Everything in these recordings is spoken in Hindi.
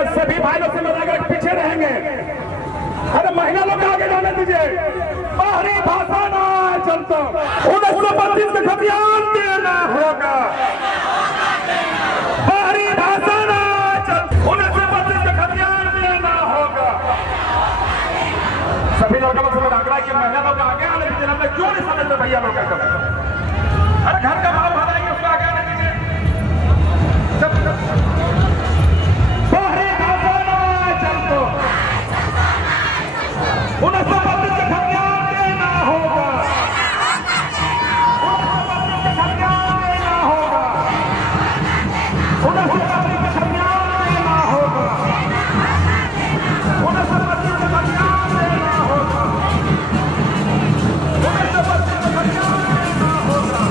सभी भाइयों से लगाकर पीछे रहेंगे। अरे महिला लोग आगे जाने दीजिए। बाहरी भाषा ना चलता 1932 का खतियान देना होगा। बाहरी भाषा ना चलता 1932 का खतियान देना होगा। सभी लोगों से लग रहा है कि महिला लोग आगे आने दीजिए। हमने क्यों नहीं समझते भैया लोग का? अरे घर का भाव भराइए, उसको आगे आने दीजिए। बाहरी भाषा ना चलता 1932 का खतियान देना होगा। 1932 का खतियान देना होगा। 1932 का खतियान देना होगा। 1932 का खतियान देना होगा। 1932 का खतियान देना होगा।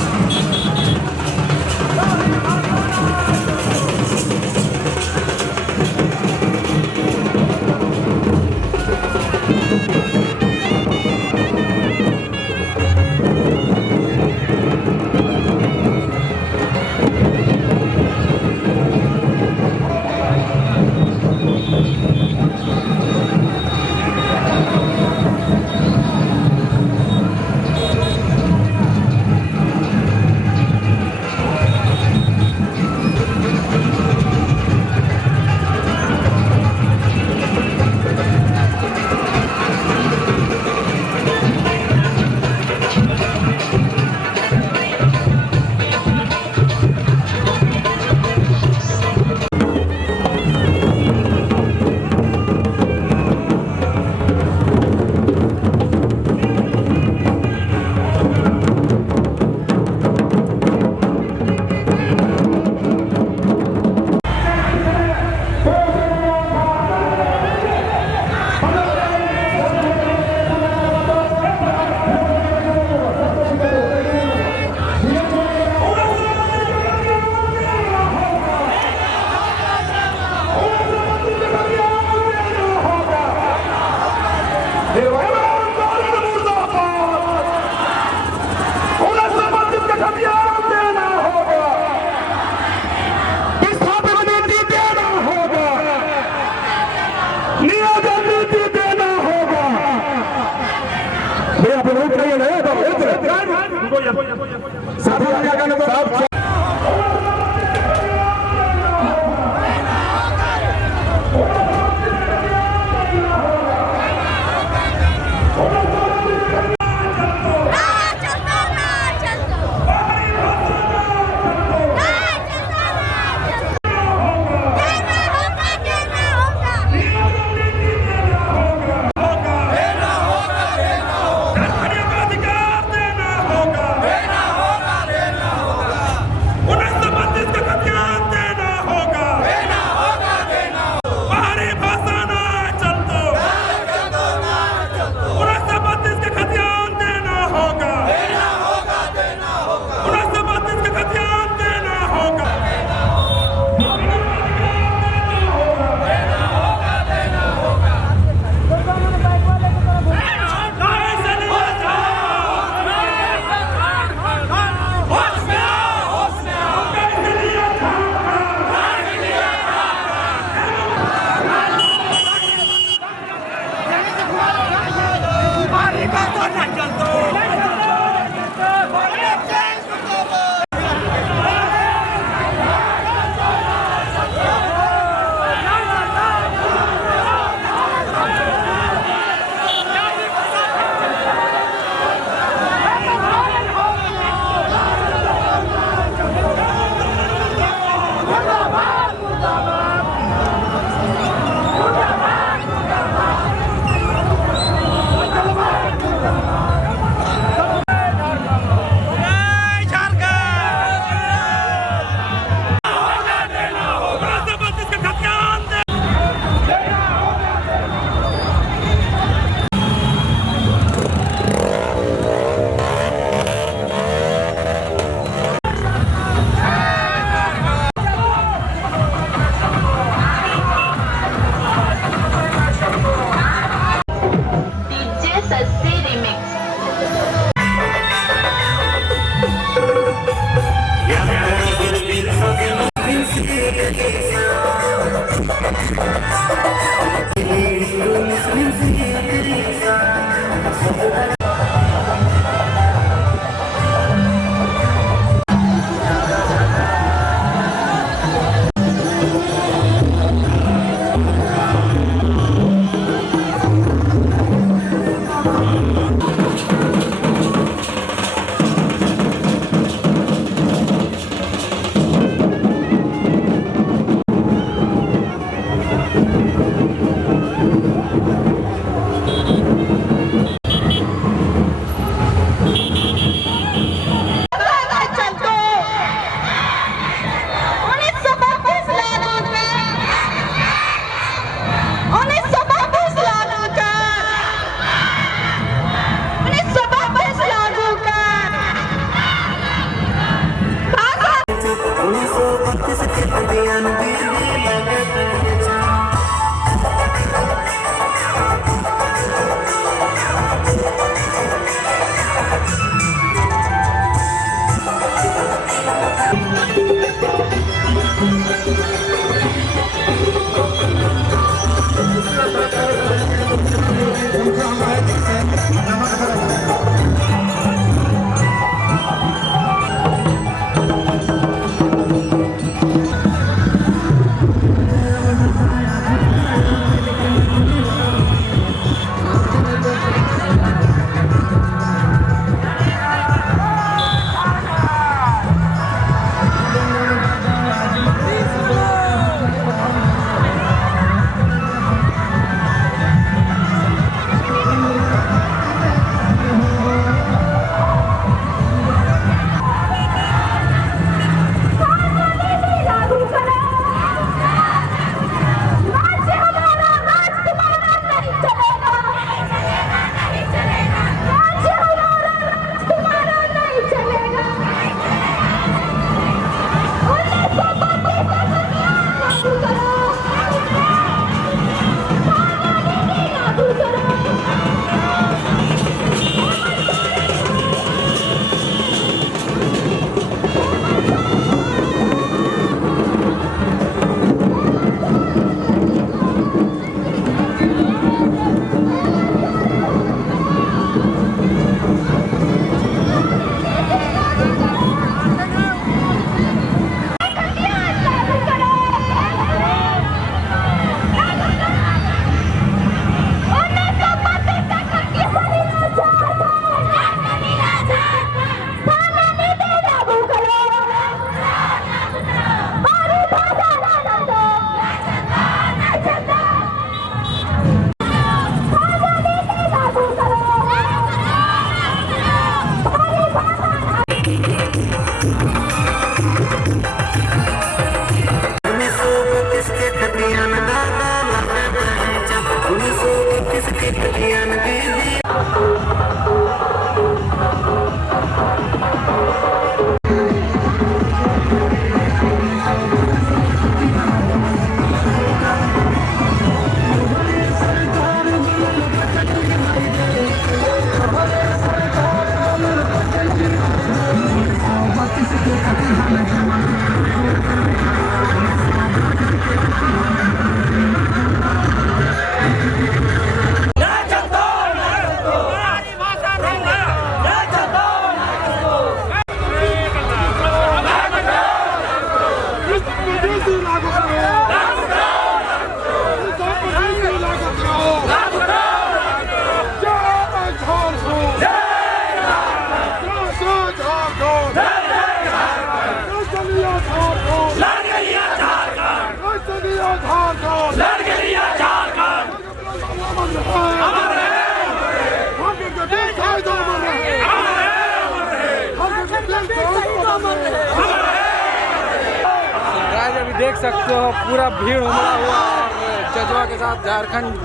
देख सकते हो पूरा भीड़ उमड़ा हुआ और जज्बा के साथ झारखंड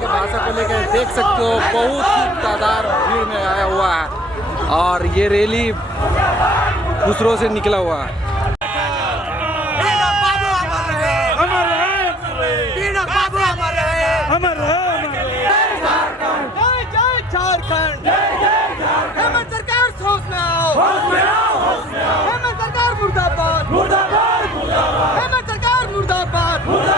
के भाषा को लेकर देख सकते हो बहुत ही तादाद भीड़ में आया हुआ है और ये रैली दूसरों से निकला हुआ है। मुर्दाबाद मुर्दाबाद मुर्दाबाद।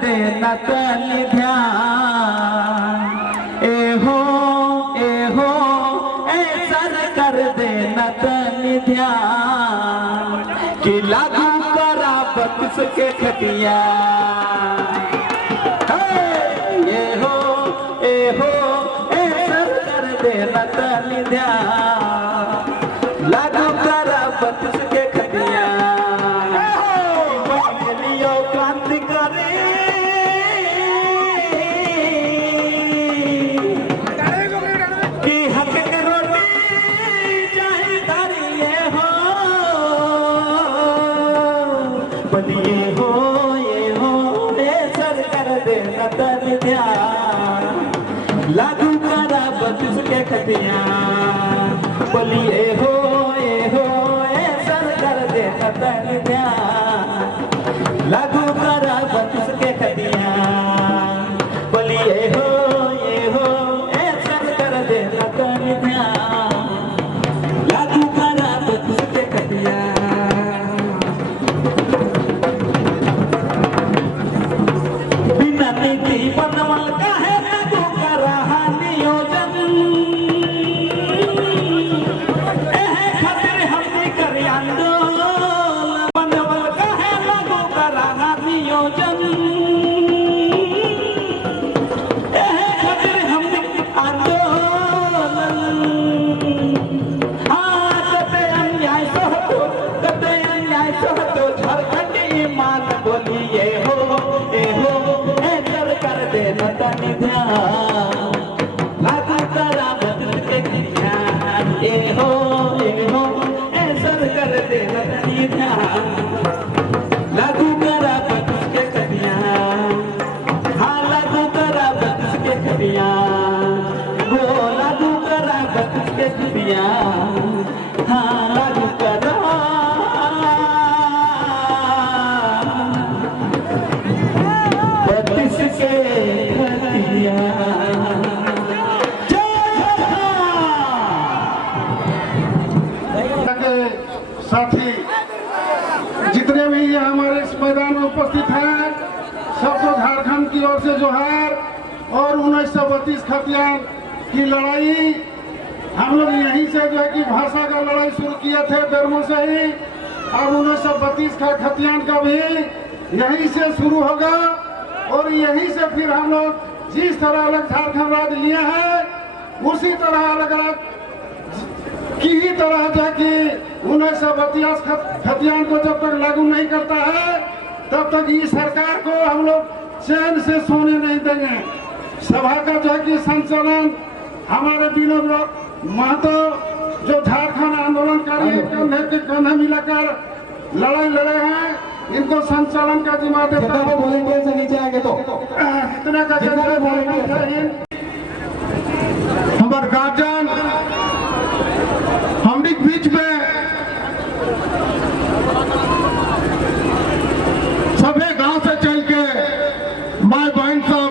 देना तनी ध्यान, ए हो ऐसा कर देना तनी ध्यान कि लागू करा 32 के खटिया। ऐसा कर देना तनी ध्यान लागू करा 32 के खटिया। क्रांतिकारी की हक के रोटी चाहे धारिये हो, बलिए हो ये सर कर देना तनी ध्यान लागू करा 32 के खटिया। बलिए हो ये सर कर देना तनी ध्यान लागू करा 32 के खटिया। बोलिए हो ऐसा कर देना तनी ध्यान लागू करा 32 के खटिया। बिना नीति बनवल काहे लागू करा नियोजन, एहे खातिर हमनी करी आंदोलन। बनवल काहे लागू करा नियोजन, एहे खातिर हमनी आंदोलन। कते अन्याय सहतो झारखंडी मान बोलिए हो ऐसा कर देना तनी ध्यान लागू करा 32 के खटिया। ए हो ऐसा कर देना तनी ध्यान लागू करा 32 के खटिया। हाँ लागू करा 32 के खटिया, वो लागू करा 32 के खटिया। हाँ लागू करा 32 के खटिया। साथी जितने भी ये हमारे इस मैदान में उपस्थित हैं सबको झारखंड की ओर से जोहार। और 1932 खतियान की लड़ाई हम लोग यहीं से जो है कि भाषा का लड़ाई शुरू किए थे बेरमो से ही, और 1932 का खतियान का भी यहीं से शुरू होगा। और यहीं से फिर हम लोग जिस तरह अलग झारखंड राज्य लिए हैं उसी तरह अलग अलग की ही तरह जो कि 1932 खतियान को जब तक लागू नहीं करता है तब तक इस सरकार को हम लोग चैन से सोने नहीं देंगे। सभा का जो है कि संचालन हमारे विनोद महतो जो झारखंड आंदोलनकारी कंधे के कंधे मिलाकर लड़ाई लड़े हैं, इनको संचालन का जिम्मा देता है। बोलेंगे से नीचे आएंगे तो इतना का हमारे गार्जियन हम बीच में सभी गांव से चल के माय बहन सब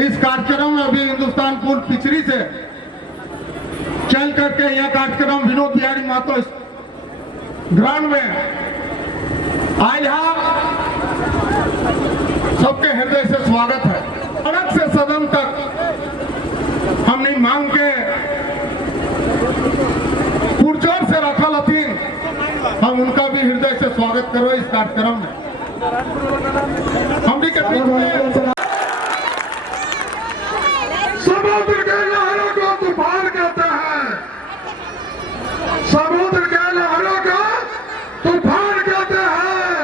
इस कार्यक्रम में अभी हिंदुस्तान पूर्व पिछड़ी से चल करके यह कार्यक्रम विनोद बिहारी महतो ग्राउंड में आज यहाँ सबके हृदय से स्वागत है। सड़क से सदन तक हमने मांग के पुरजोर से रखा लतीन, हम उनका भी हृदय से स्वागत करो इस कार्यक्रम में। हम भी के बीच में समुद्र के लहरों को तूफान कहते हैं, समुद्र के लहरों को तूफान कहते हैं,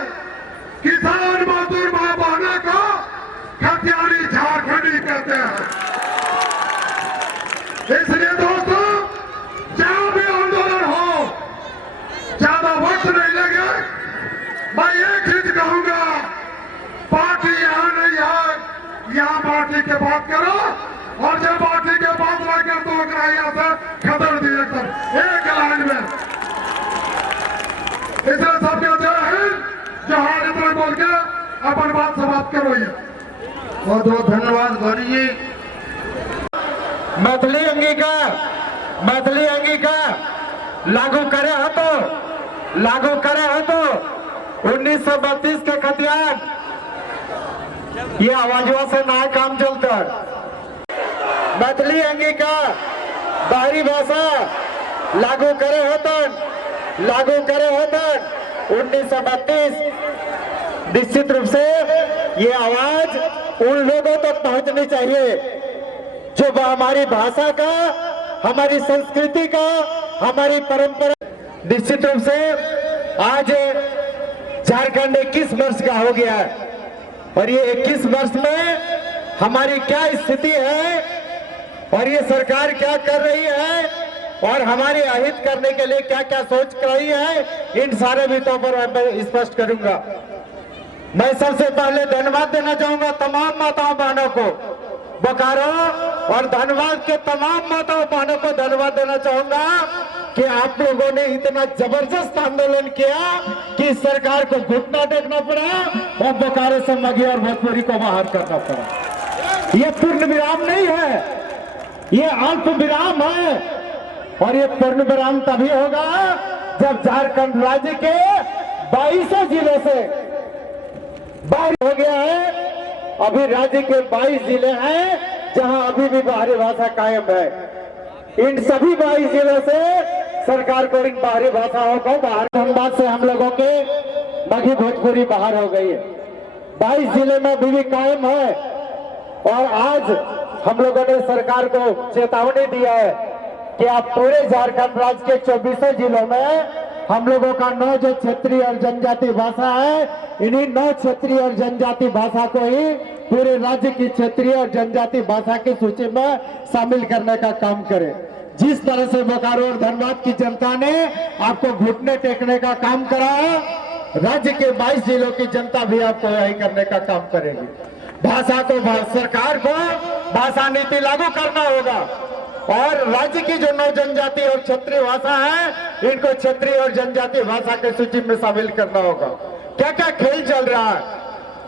किसान मजदूर मां बहनों को खतियानी झारखंडी कहते हैं। इसलिए दोस्तों जहां भी आंदोलन हो ज्यादा वक्त नहीं लगे, मैं एक चीज कहूंगा, पार्टी यहाँ नहीं है, यहाँ पार्टी के बात करो और जब पार्टी के बात लगे तो यहाँ से खतर दिए एकदम एक लाइन में। इसलिए सबके जय हिंद, जहां इतना बोल के अपन बात समाप्त करो। ये बहुत बहुत धन्यवाद गौरी जी। मैथिली अंगीकार लागू करे हो तो 1932 के खतियान ये आवाजवा से ना काम चलता है। मैथिली अंगिका बाहरी भाषा लागू करे होतन 1932। निश्चित रूप से ये आवाज उन लोगों तक पहुंचनी चाहिए जो हमारी भाषा का, हमारी संस्कृति का, हमारी परंपरा। निश्चित रूप से आज झारखंड 21 वर्ष का हो गया है और ये 21 वर्ष में हमारी क्या स्थिति है और ये सरकार क्या कर रही है और हमारे अहित करने के लिए क्या क्या सोच रही है, इन सारे विषयों पर मैं स्पष्ट करूंगा। मैं सबसे पहले धन्यवाद देना चाहूंगा तमाम माताओं बहनों को, बोकारो और धनबाद के तमाम माताओं बहनों को धन्यवाद देना चाहूंगा कि आप लोगों ने इतना जबरदस्त आंदोलन किया कि सरकार को घुटना टेकना पड़ा और बोकारो से मगही और भोजपुरी को बाहर करना पड़ा। ये पूर्ण विराम नहीं है, ये अल्प विराम है और ये पूर्ण विराम तभी होगा जब झारखंड राज्य के 22 जिलों से बाहर हो गया है। अभी राज्य के 22 जिले हैं जहां अभी भी बाहरी भाषा कायम है। इन सभी 22 जिलों से सरकार को इन बाहरी भाषाओं को बाहर, धनबाद से हम लोगों के मगही भोजपुरी बाहर हो गई है। 22 जिले में अभी भी कायम है और आज हम लोगों ने सरकार को चेतावनी दिया है कि आप पूरे झारखंड राज्य के 24 जिलों में हम लोगों का 9 जो क्षेत्रीय और जनजाति भाषा है, इन्हीं 9 क्षेत्रीय और जनजाति भाषा को ही पूरे राज्य की क्षेत्रीय और जनजाति भाषा की सूची में शामिल करने का काम करें। जिस तरह से बोकारो और धनबाद की जनता ने आपको घुटने टेकने का काम करा, राज्य के 22 जिलों की जनता भी आपको यही करने का काम करेगी। भाषा को, सरकार को भाषा नीति लागू करना होगा और राज्य की जो 9 जनजाति और क्षेत्रीय भाषा है, इनको क्षेत्रीय और जनजाति भाषा की सूची में शामिल करना होगा। क्या क्या खेल चल रहा है,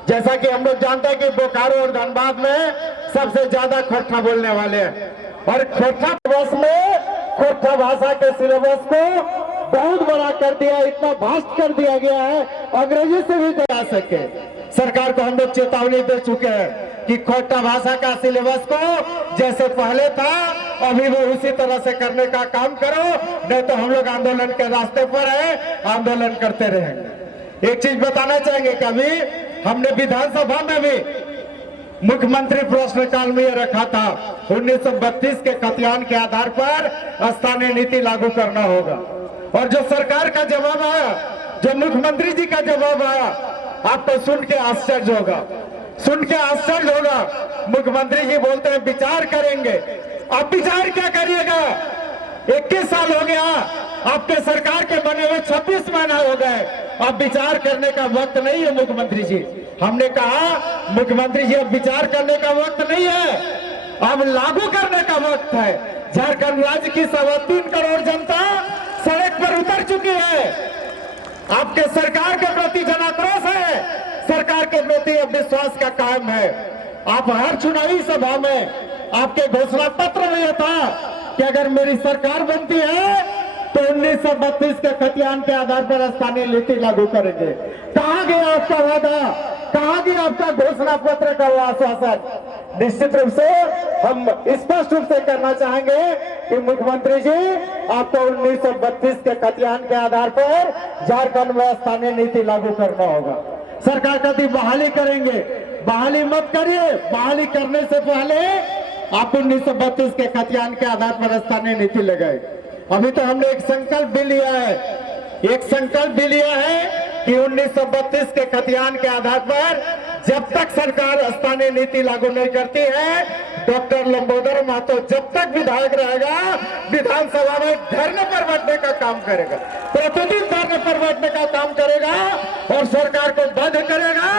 जैसा कि हम लोग जानते हैं कि बोकारो और धनबाद में सबसे ज्यादा खोरठा बोलने वाले हैं और खोरठा सिलेबस में खोरठा भाषा के सिलेबस को बहुत बड़ा कर दिया, इतना भास्ट कर दिया गया है अंग्रेजी से भी जा सके। सरकार को हम लोग चेतावनी दे चुके हैं कि खोरठा भाषा का सिलेबस को जैसे पहले था अभी वो उसी तरह से करने का काम करो, नहीं तो हम लोग आंदोलन के रास्ते पर है, आंदोलन करते रहेंगे। एक चीज बताना चाहेंगे कि अभी हमने विधानसभा में भी मुख्यमंत्री प्रश्नकाल में रखा था 1932 के खतियान के आधार पर स्थानीय नीति लागू करना होगा और जो सरकार का जवाब आया, जो मुख्यमंत्री जी का जवाब आया, आपको सुन के आश्चर्य होगा, मुख्यमंत्री जी बोलते हैं विचार करेंगे। आप विचार क्या करिएगा? 21 साल हो गया, आपके सरकार के बने हुए 26 महीना हो गए, अब विचार करने का वक्त नहीं है मुख्यमंत्री जी। हमने कहा मुख्यमंत्री जी अब विचार करने का वक्त नहीं है, अब लागू करने का वक्त है। झारखंड राज्य की 3.25 करोड़ जनता सड़क पर उतर चुकी है, आपके सरकार के प्रति जनाक्रोश है, सरकार के प्रति विश्वास का कायम है। आप हर चुनावी सभा में आपके घोषणा पत्र में यह था कि अगर मेरी सरकार बनती है तो 1932 के खतियान के आधार पर स्थानीय नीति लागू करेंगे। कहां गया आपका वादा, कहां गया आपका घोषणा पत्र का वो आश्वासन? निश्चित रूप से हम स्पष्ट रूप से करना चाहेंगे कि मुख्यमंत्री जी आपको 1932 के खतियान के आधार पर झारखंड में स्थानीय नीति लागू करना होगा। सरकार कहती बहाली करेंगे, बहाली मत करिए, बहाली करने से पहले आप 1932 के खतियान के आधार पर स्थानीय नीति लगाए। अभी तो हमने एक संकल्प भी लिया है, कि 1932 के खतियान के आधार पर जब तक सरकार स्थानीय नीति लागू नहीं करती है, डॉक्टर लंबोदर महतो जब तक विधायक रहेगा विधानसभा में धरने पर बैठने का काम करेगा, प्रतिदिन धरने पर बैठने का काम करेगा और सरकार को बाध्य करेगा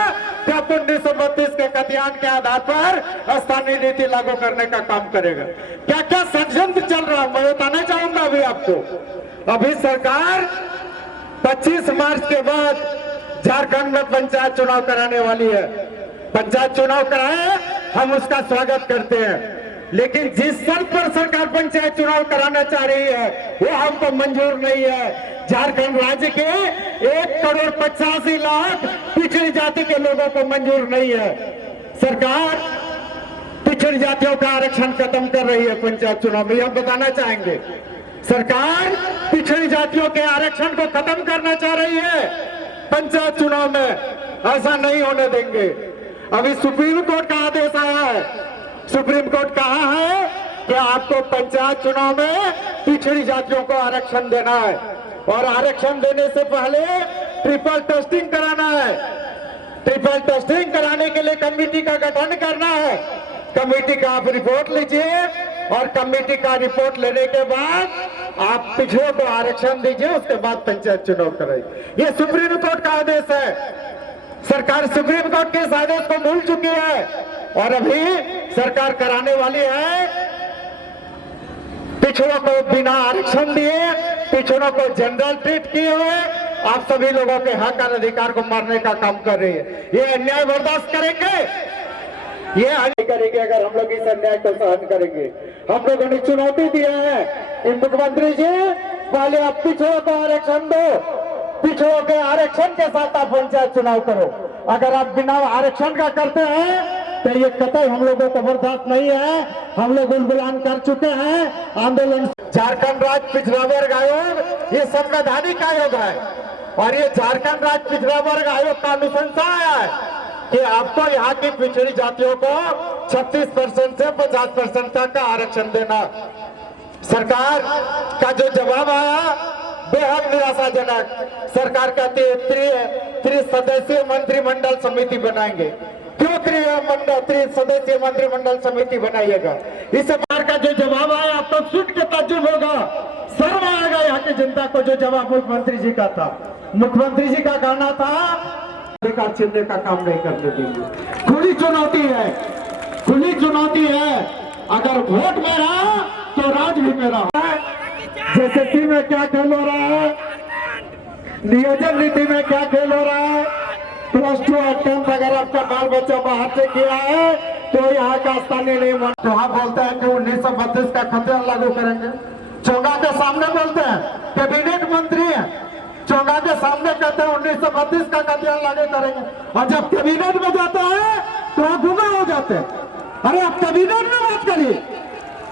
कि आप 1932 के खतियान के आधार पर स्थानीय नीति लागू करने का काम करेगा। क्या क्या षड्यंत्र चल रहा है मैं बताना चाहूंगा अभी आपको। अभी सरकार 25 मार्च के बाद झारखंड में पंचायत चुनाव कराने वाली है। पंचायत चुनाव कराए, हम उसका स्वागत करते हैं, लेकिन जिस शर्त पर सरकार पंचायत चुनाव कराना चाह रही है वो हमको मंजूर नहीं है। झारखंड राज्य के 1,85,00,000 पिछड़ी जाति के लोगों को मंजूर नहीं है। सरकार पिछड़ी जातियों का आरक्षण खत्म कर रही है पंचायत चुनाव में, हम बताना चाहेंगे। सरकार पिछड़ी जातियों के आरक्षण को खत्म करना चाह रही है पंचायत चुनाव में, ऐसा नहीं होने देंगे। अभी सुप्रीम कोर्ट का आदेश आया है, सुप्रीम कोर्ट कहा है कि आपको पंचायत चुनाव में पिछड़ी जातियों को आरक्षण देना है, और आरक्षण देने से पहले ट्रिपल टेस्टिंग कराना है। ट्रिपल टेस्टिंग कराने के लिए कमेटी का गठन करना है। कमेटी का आप रिपोर्ट लीजिए, और कमेटी का रिपोर्ट लेने के बाद आप पिछड़ों को आरक्षण दीजिए, उसके बाद पंचायत चुनाव कराइए। ये सुप्रीम कोर्ट का आदेश है। सरकार सुप्रीम कोर्ट के इस आदेश को भूल चुकी है, और अभी सरकार कराने वाली है पिछड़ों को बिना आरक्षण दिए, पिछड़ों को जनरल ट्रीट किए हुए आप सभी लोगों के हक और अधिकार को मारने का काम कर रही है। ये अन्याय बर्दाश्त करेंगे, ये अन्याय करेंगे अगर हम लोग इस अन्याय को सहन करेंगे। हम लोगों ने चुनौती दिया है कि मुख्यमंत्री जी पहले आप पिछड़ों को आरक्षण दो, पिछड़ों के आरक्षण के साथ आप पंचायत चुनाव करो। अगर आप बिना आरक्षण का करते हैं तो ये कतई हम लोगों को बर्दाश्त नहीं है। हम लोग उल्लान कर चुके हैं आंदोलन। झारखंड राज्य पिछड़ा वर्ग आयोग ये संवैधानिक आयोग है, और ये झारखंड राज्य पिछड़ा वर्ग आयोग का अनुशंसा है कि आपको यहाँ की पिछड़ी जातियों को 36% से 50% तक का आरक्षण देना। सरकार का जो जवाब आया बेहद निराशाजनक। सरकार कहती है त्रिसदस्यीय मंत्रिमंडल समिति बनाएंगे। क्यों त्रिसदस्यीय मंत्रिमंडल समिति बनाइएगा? इस बार का जो जवाब आया आपको सुन के ताज्जुब होगा, शर्म आएगा यहाँ की जनता को। जो जवाब मुख्यमंत्री जी का था, मुख्यमंत्री जी का कहना था अधिकार छीनने का काम नहीं करने देंगे। खुली चुनौती है, खुली चुनौती है। अगर वोट मेरा तो राज भी मेरा है। जेएसएससी में क्या खेल हो रहा है, नियोजन नीति में क्या खेल हो रहा है, +2 और 10th अगर आपका बाल बच्चा बाहर से किया है तो यहाँ का स्थानीय नहीं मान। तो आप बोलते हैं कि 1932 का खतियान लागू करेंगे। चोंगा के सामने बोलते हैं, कैबिनेट मंत्री है, चोंगा के सामने कहते हैं 1932 का खतियान लागू करेंगे, और जब कैबिनेट में जाता है तो आप गुमराह हो जाते हैं। अरे आप कैबिनेट में बात करिए,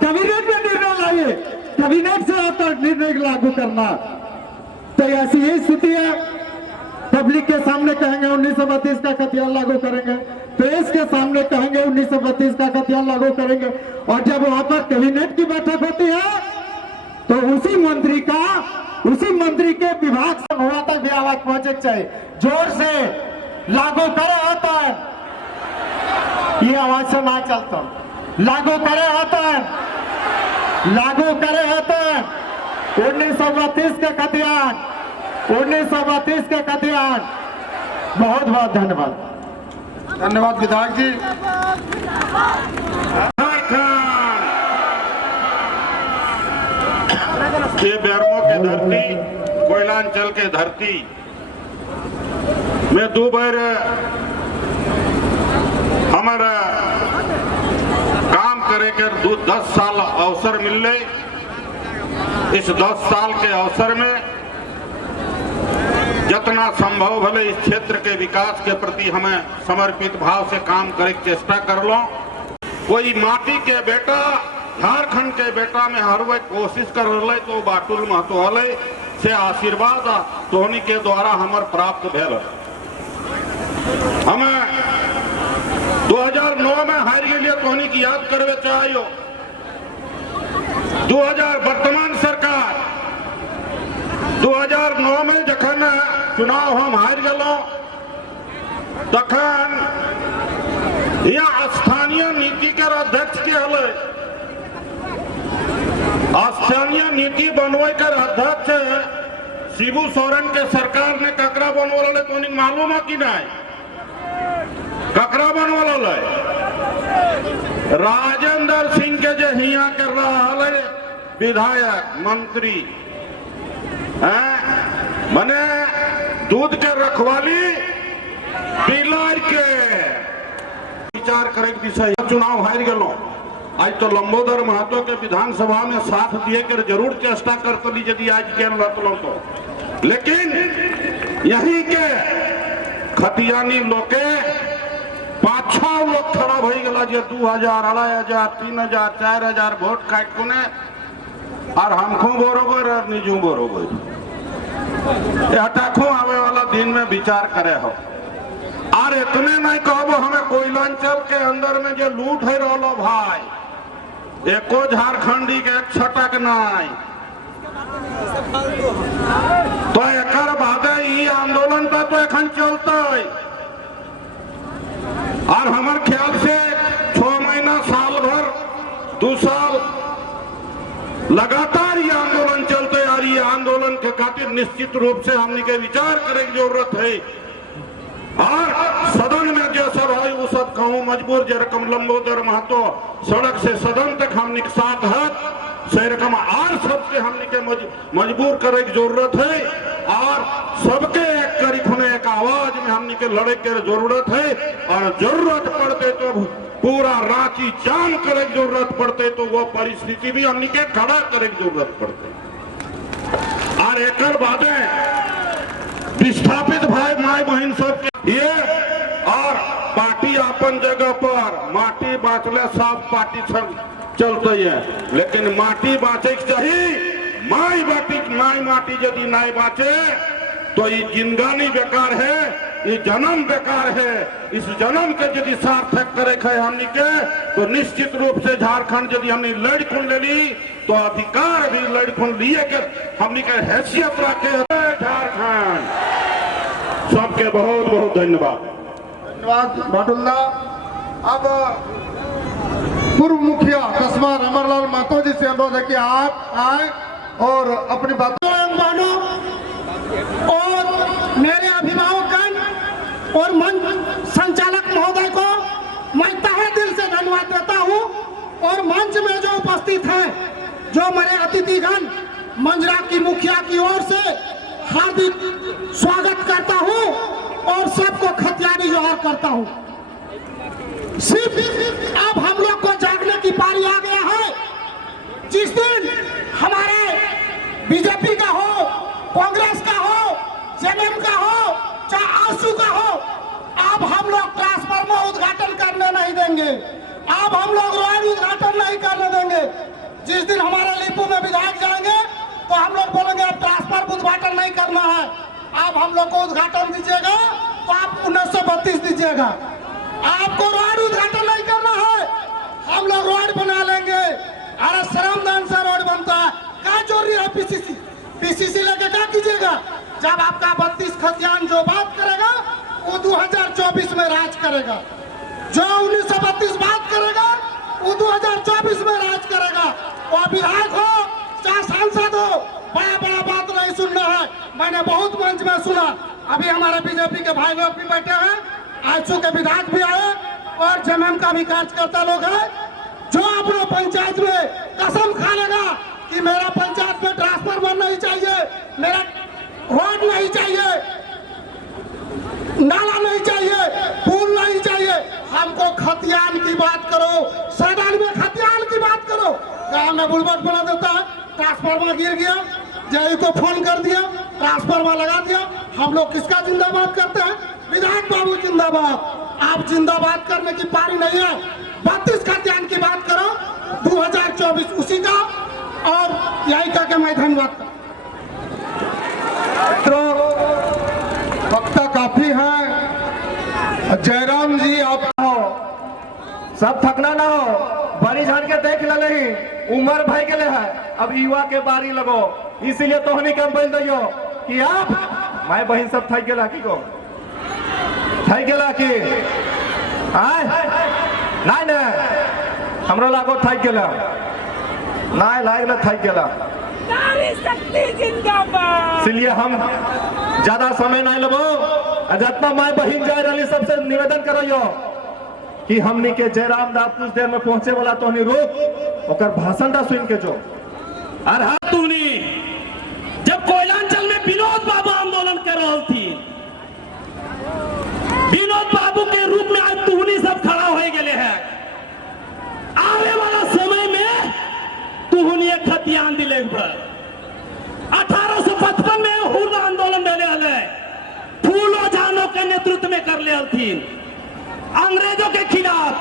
कैबिनेट में निर्णय लाइए, कैबिनेट से आता निर्णय लागू करना। तो ऐसी ही स्थिति है। पब्लिक के सामने कहेंगे 1932 का खतियान लागू करेंगे, प्रेस के सामने कहेंगे 1932 का खतियान लागू करेंगे, और जब वहां पर कैबिनेट की बैठक होती है तो उसी मंत्री के विभाग से वहां तक भी आवाज पहुंचे चाहिए, जोर से लागू करे होता है, ये आवाज से ना चलता, लागू करे होता है, लागू करे होता है 1932 के खतियान, 1932 के खतियान। बहुत बहुत धन्यवाद। धन्यवाद विधायक जी। ये बेरमो की धरती, कोयलांचल के धरती में 2 बार हमारा काम करे के 10 साल अवसर मिले। इस 10 साल के अवसर में जितना संभव भले इस क्षेत्र के विकास के प्रति हमें समर्पित भाव से काम करे की चेष्टा कर लो। कोई माटी के बेटा, झारखंड के बेटा में हर वक्त कोशिश कर रहे तो बाटुल महतो हले से आशीर्वाद तोहनी के द्वारा हमार प्राप्त भेल। हमें 2009 में हार गए तोहनी की याद करवे चाहिए। 2000 वर्तमान सरकार 2009 में जखन चुनाव हम हार गलो तखन यहाँ स्थानीय नीति के अध्यक्ष के हले, स्थानीय नीति बनवे कर अध्यक्ष शिबू सोरेन के सरकार ने ककरा बनवल तो मालूम है कि नहीं? ककरा बनवल राजेंद्र सिंह के जो हिया कर रहा है विधायक मंत्री मने दूध के रखवाली पिलार के विचार करे विषय। चुनाव हार गलो आज तो लंबोदर महतो के विधानसभा में साथ दिए कर जरूर चेष्टा करते ली यदि आज के तो, लेकिन यही के खतियानी लोग के 5-6 लोग सब हो गला जे 2000 2500 3000 4000 वोट काट कोने और हमको बरोबर और निजू बरोबर हटाखो आवे वाला दिन में विचार करे हो। और इतने नहीं कहबो हमें कोयलांचल के अंदर में जो लूट है रहो भाई एको झारखंडी के एक छटक नहीं तो एकर बादे ई आंदोलन तो एखन चलते और हमार ख्याल से 6 महीना साल भर 2 साल लगातार ये आंदोलन चलते और ये आंदोलन के खातिर निश्चित रूप से हमने के विचार करे की जरूरत है। और सदन में जो सब है वो सब कहूँ मजबूर जे रकम लंबोदर महतो सड़क से सदन तक हमने के साथ है से रकम और सबसे हमने के मजबूर करे की जरूरत है और सबके एक करीब होने एक आवाज में हमने के लड़े की जरूरत है। और जरूरत पड़ते तो पूरा रांची जाम करे की जरूरत पड़ते तो वो परिस्थिति भी हमने के खड़ा करे की जरूरत पड़ते। और एक बातें विस्थापित भाई माई बहन सबके ये और पार्टी अपन जगह पर माटी बांचले सब पार्टी चलते है लेकिन माटी बाँचे चाहिए। माई माटी यदि नहीं बाँचे तो ये जिंदगानी बेकार है, ये जन्म बेकार है। इस जन्म के यदि सार्थक करे है हमने के तो निश्चित रूप से झारखंड यदि हमने लड़खुन ले ली तो अधिकार भी लड़खुन लिए के हमने के हैसियत रखे झारखंड। सबके बहुत बहुत धन्यवाद। धन्यवाद बाटुल्ला। अब पूर्व मुखिया कस्बा अमरलाल महतो जी से अनुरोध है कि आप आए और अपनी बातों मानो और मेरे अभिभावकगण और मंच संचालक महोदय को मैं तहे दिल से धन्यवाद देता हूं। और मंच में जो उपस्थित हैं जो मेरे अतिथिगण मंजरा की मुखिया की ओर से हार्दिक स्वागत करता हूं और सबको खतियानी जोहार करता हूं। सिर्फ अब हम लोग को जागने की पारी आ गया है। जिस दिन हमारे बीजेपी का हो, कांग्रेस का हो, जेएमएम का हो, चाहे आसू का हो, अब हम लोग ट्रांसफार्मर उद्घाटन करने नहीं देंगे। अब हम लोग रोड उद्घाटन नहीं करने देंगे। जिस दिन हमारे लिपू में विधायक जाएंगे तो हम लोग बोलेंगे अब ट्रांसफार्मर उद्घाटन नहीं करना है, अब हम लोग को उद्घाटन दीजिएगा तो आप 1932 दीजिएगा। आपको रोड उद्घाटन नहीं करना है, हम लोग रोड बना लेंगे। अरे श्रमदान से रोड बनता है, क्या जरूरी है पीसीसी लेके क्या कीजिएगा? जब आपका 32 खतियान जो बात करेगा वो 2024 में राज करेगा, जो 1932 बात करेगा वो 2024 में राज करेगा। वो विधायक हो चाहे सांसद हो, बड़ा बड़ा बात नहीं सुनना है। मैंने बहुत मंच में सुना, अभी हमारे बीजेपी के भाई लोग भी बैठे हैं, आजसू के विधायक भी आए और जेएमएम का भी कार्यकर्ता लोग है जो अपने पंचायत में कसम खा लेगा कि मेरा पंचायत में ट्रांसफार्मर नहीं चाहिए, मेरा रोड नहीं चाहिए, नाला नहीं चाहिए, पुल नहीं चाहिए, हमको खतियान की बात करो, सदन में खतियान की बात करो। गाँव में बुलबुल बना देता है, ट्रांसफार्मर गिर गया, जेई को फोन कर दिया, ट्रांसफार्मर लगा दिया। हम लोग किसका जिंदाबाद करते हैं? विधायक बाबू जिंदाबाद। आप जिंदाबाद करने की पारी नहीं है, 32 खतियान की बात करो 2024 उसी का। और यही कह के मैं धन्यवाद। वक्ता काफी है। जयराम जी आप हो सब थकना ना हो, बड़ी झाड़ के देख ले, उम्र भाई के लिए है, अब युवा के बारी लगो। इसीलिए तोहनी कैंपेन दियो कि आप माय बहन सब थक गेला की को थक गेला की आय नहीं ना हमरो लागो थक गेला नहीं लागले थक गेला। नारी शक्ति जिंदाबाद। इसलिए हम ज्यादा समय नहीं लेबो, जितना माय बहन जाए रही सबसे निवेदन करो कि हमनी के जयराम दा कुछ देर में पहुंचे वाला तोहनी रोक ओकर भाषण दा सुन के जो और तूनी जब कोयलांचल में विनोद बाबू आंदोलन कर रही थी, विनोद बाबू के रूप में आज तुहनी सब खड़ा हो गए हैं। आने वाला समय में तुहनी एक खतियान दिले 1855 में हुर्र आंदोलन भेले फूलो जानों के नेतृत्व में कर ले अंग्रेजों के खिलाफ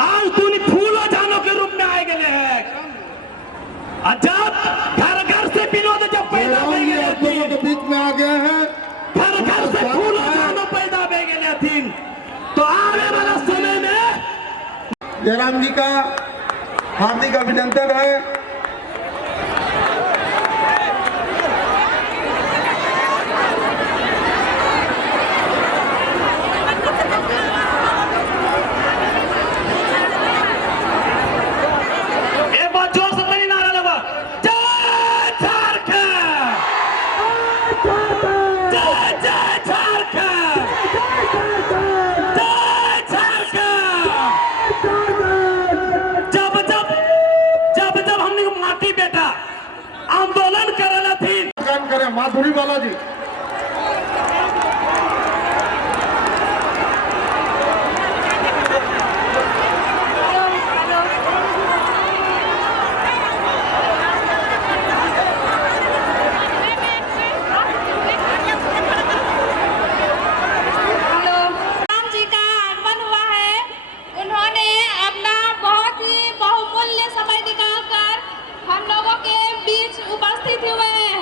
आज तुनी फूलो जानो के रूप में आए गए हैं। जब घर घर से विनोद जब पैदा हो गए के बीच में आ गए हैं, घर घर से फूलो जानो पैदा हो गए थी, तो आने वाला समय में जयराम जी का हार्दिक अभिनंदन है। एक बार जोर से मेरी नारा लगा, जय झारखंड, जय जय झारखंड, जय झारखंड। जब जब हमने माटी बेटा आंदोलन करल थी, काम करें माधुरी वाला जी। राम जी का आगमन हुआ है। उन्होंने अपना बहुत ही बहुमूल्य समय निकालकर हम लोगों के बीच उपस्थित हुए हैं।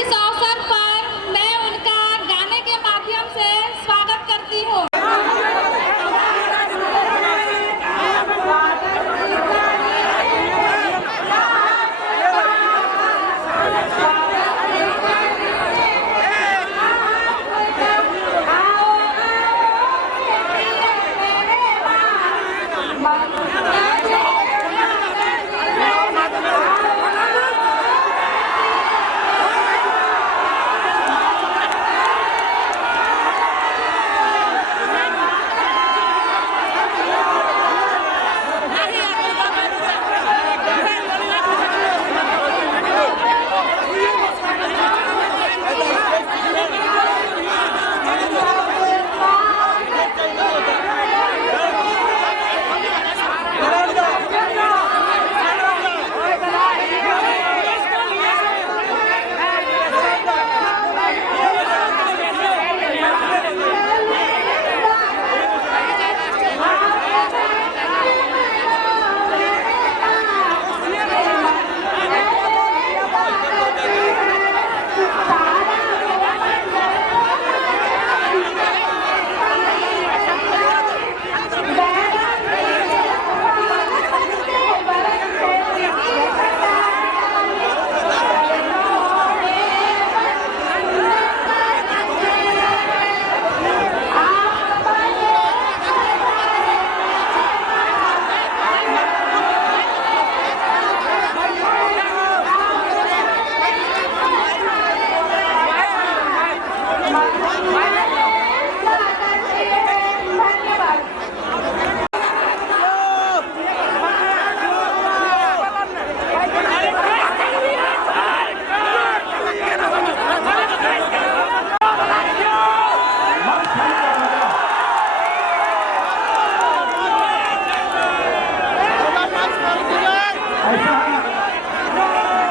इस अवसर पर मैं उनका गाने के माध्यम से स्वागत करती हूँ।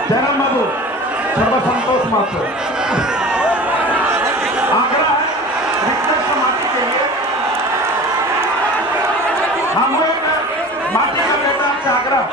जयराम बाबू सर्वसंतोष मात्र आग्रह है रिक्वेस्ट माटी के लिए। हम लोग माटी का बेटा से आग्रह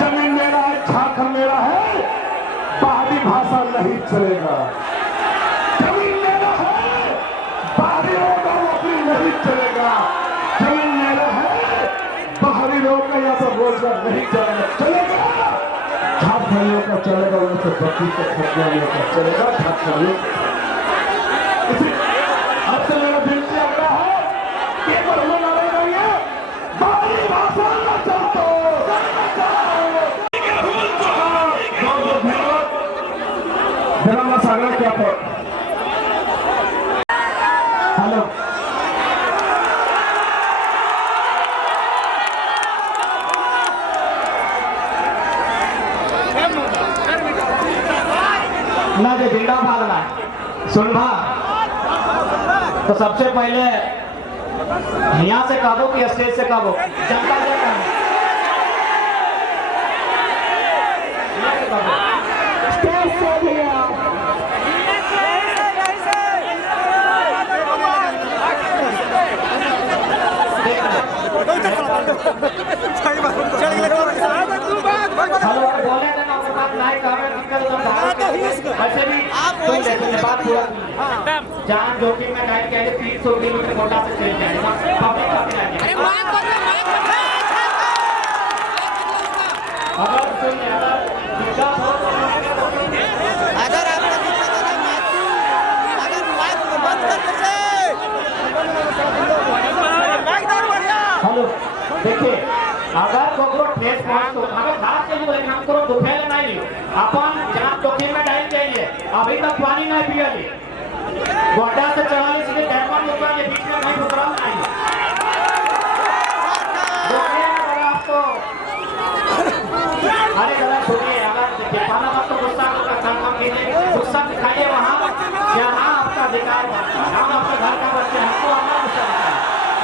जमीन मेरा है, झारखंड मेरा है। भाषा नहीं चलेगा। जमीन मेरा है, बाहरी लोगों का नौकरी नहीं चलेगा। जमीन मेरा है, बाहरी लोगों का यहाँ पर रोजगार नहीं चलेगा। झारखंडियों का चलेगा, वैसे बच्ची का खतियानियों का चलेगा। झारखंडियों आपसे मेरा विनती आता है कि बरमन आएगा, बाहरी भाषा न चलतो। सागर क्या पर हेलो ना जो झंडा भागना सुन भा, तो सबसे पहले यहाँ से कहो कि स्टेज से कहो जनता स्टेज से भी जान जोखिम में डाल के 300 किलोमीटर कोटा से चल जाएगा। अगर सुन अगर हेलो देखिए, अगर कोकरो ठेस पहुंच तो अगर घास के लिए हम करो दुखेल नहीं अपन जान जोखिम में डाल जाइए। अभी तक पानी नहीं पियली, गोड्डा से 44 के डायमंड ऊपर के बीच में नहीं उतरा नहीं। आपको अरे गला सुनिए, अगर पाना बात तो गुस्सा काम कीजिए, गुस्सा दिखाइए वहाँ जहाँ आपका अधिकार बनता है। हम आपके घर का बच्चे हमको हमारा गुस्सा दिखाए।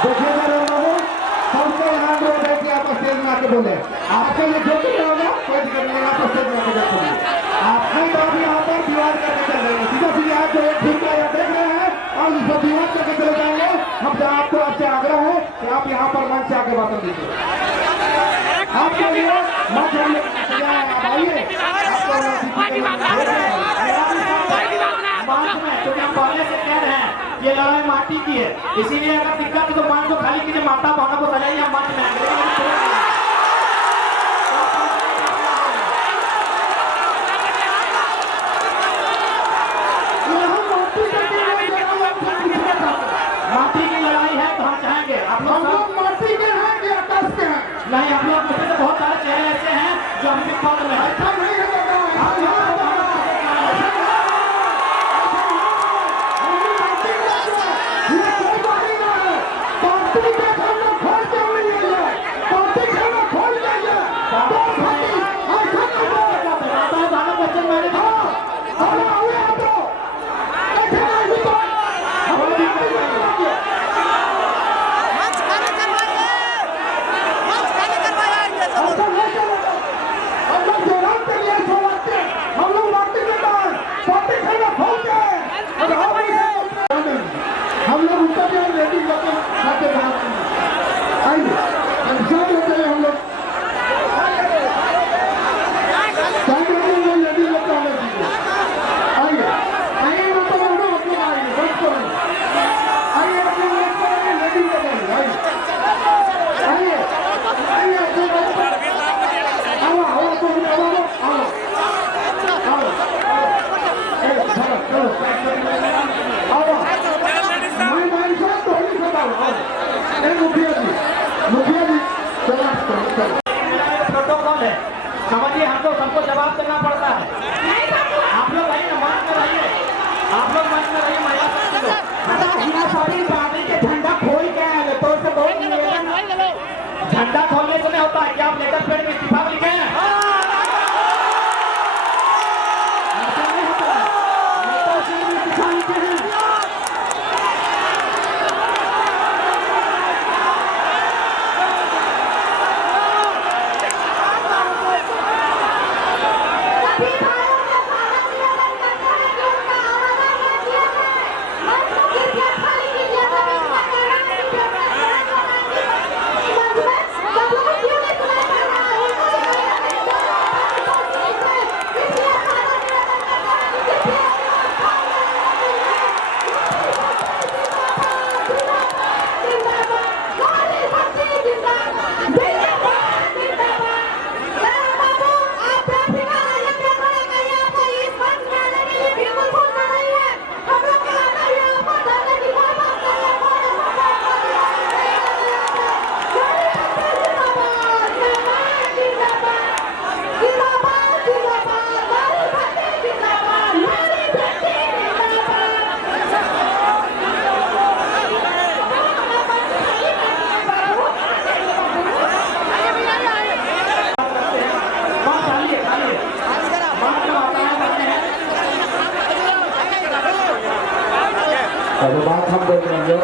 देखिए सबसे यहाँ जो बैठे आप स्टेज में आके बोले, आपके लिए जो भी होगा कोई दिक्कत नहीं, आप स्टेज में आके बैठे आपको तो अभी यहाँ पर दीवार करके चल रहे हैं। सीधा सीधा आप जो एक ठीक है देख रहे हैं और इसको दीवार करके चले जाएंगे। हम आपको आपसे आग्रह है कि आप यहाँ पर मंच से आके बात दीजिए। आपके लिए मंच हम आप आइए, क्योंकि हम पहले से कह रहे हैं ये लड़ाई माटी की है, इसीलिए अगर दिक्कत है तो मंच को खाली कीजिए, माता बहनों को सजाइए, हम मंच में आएंगे। माटी की लड़ाई है तो हम चाहेंगे आप लोग माटी के हैं कि आकाश के हैं? नहीं, आप लोग मुझे तो बहुत सारे चेहरे ऐसे हैं जो हमसे पद में ऐसा नहीं है। प्रोटोकॉल है, समझिए, हमको सबको जवाब देना पड़ता है। आप लोग भाई ना मंच में रहिए, आप लोग मंच में रहिए। झंडा खोल के आए तो उससे बहुत झंडा खोलने से नहीं होता है। क्या आप लेटर पेड़ में इस्तीफा लिखे हैं? अब बात हम बोल रहे हैं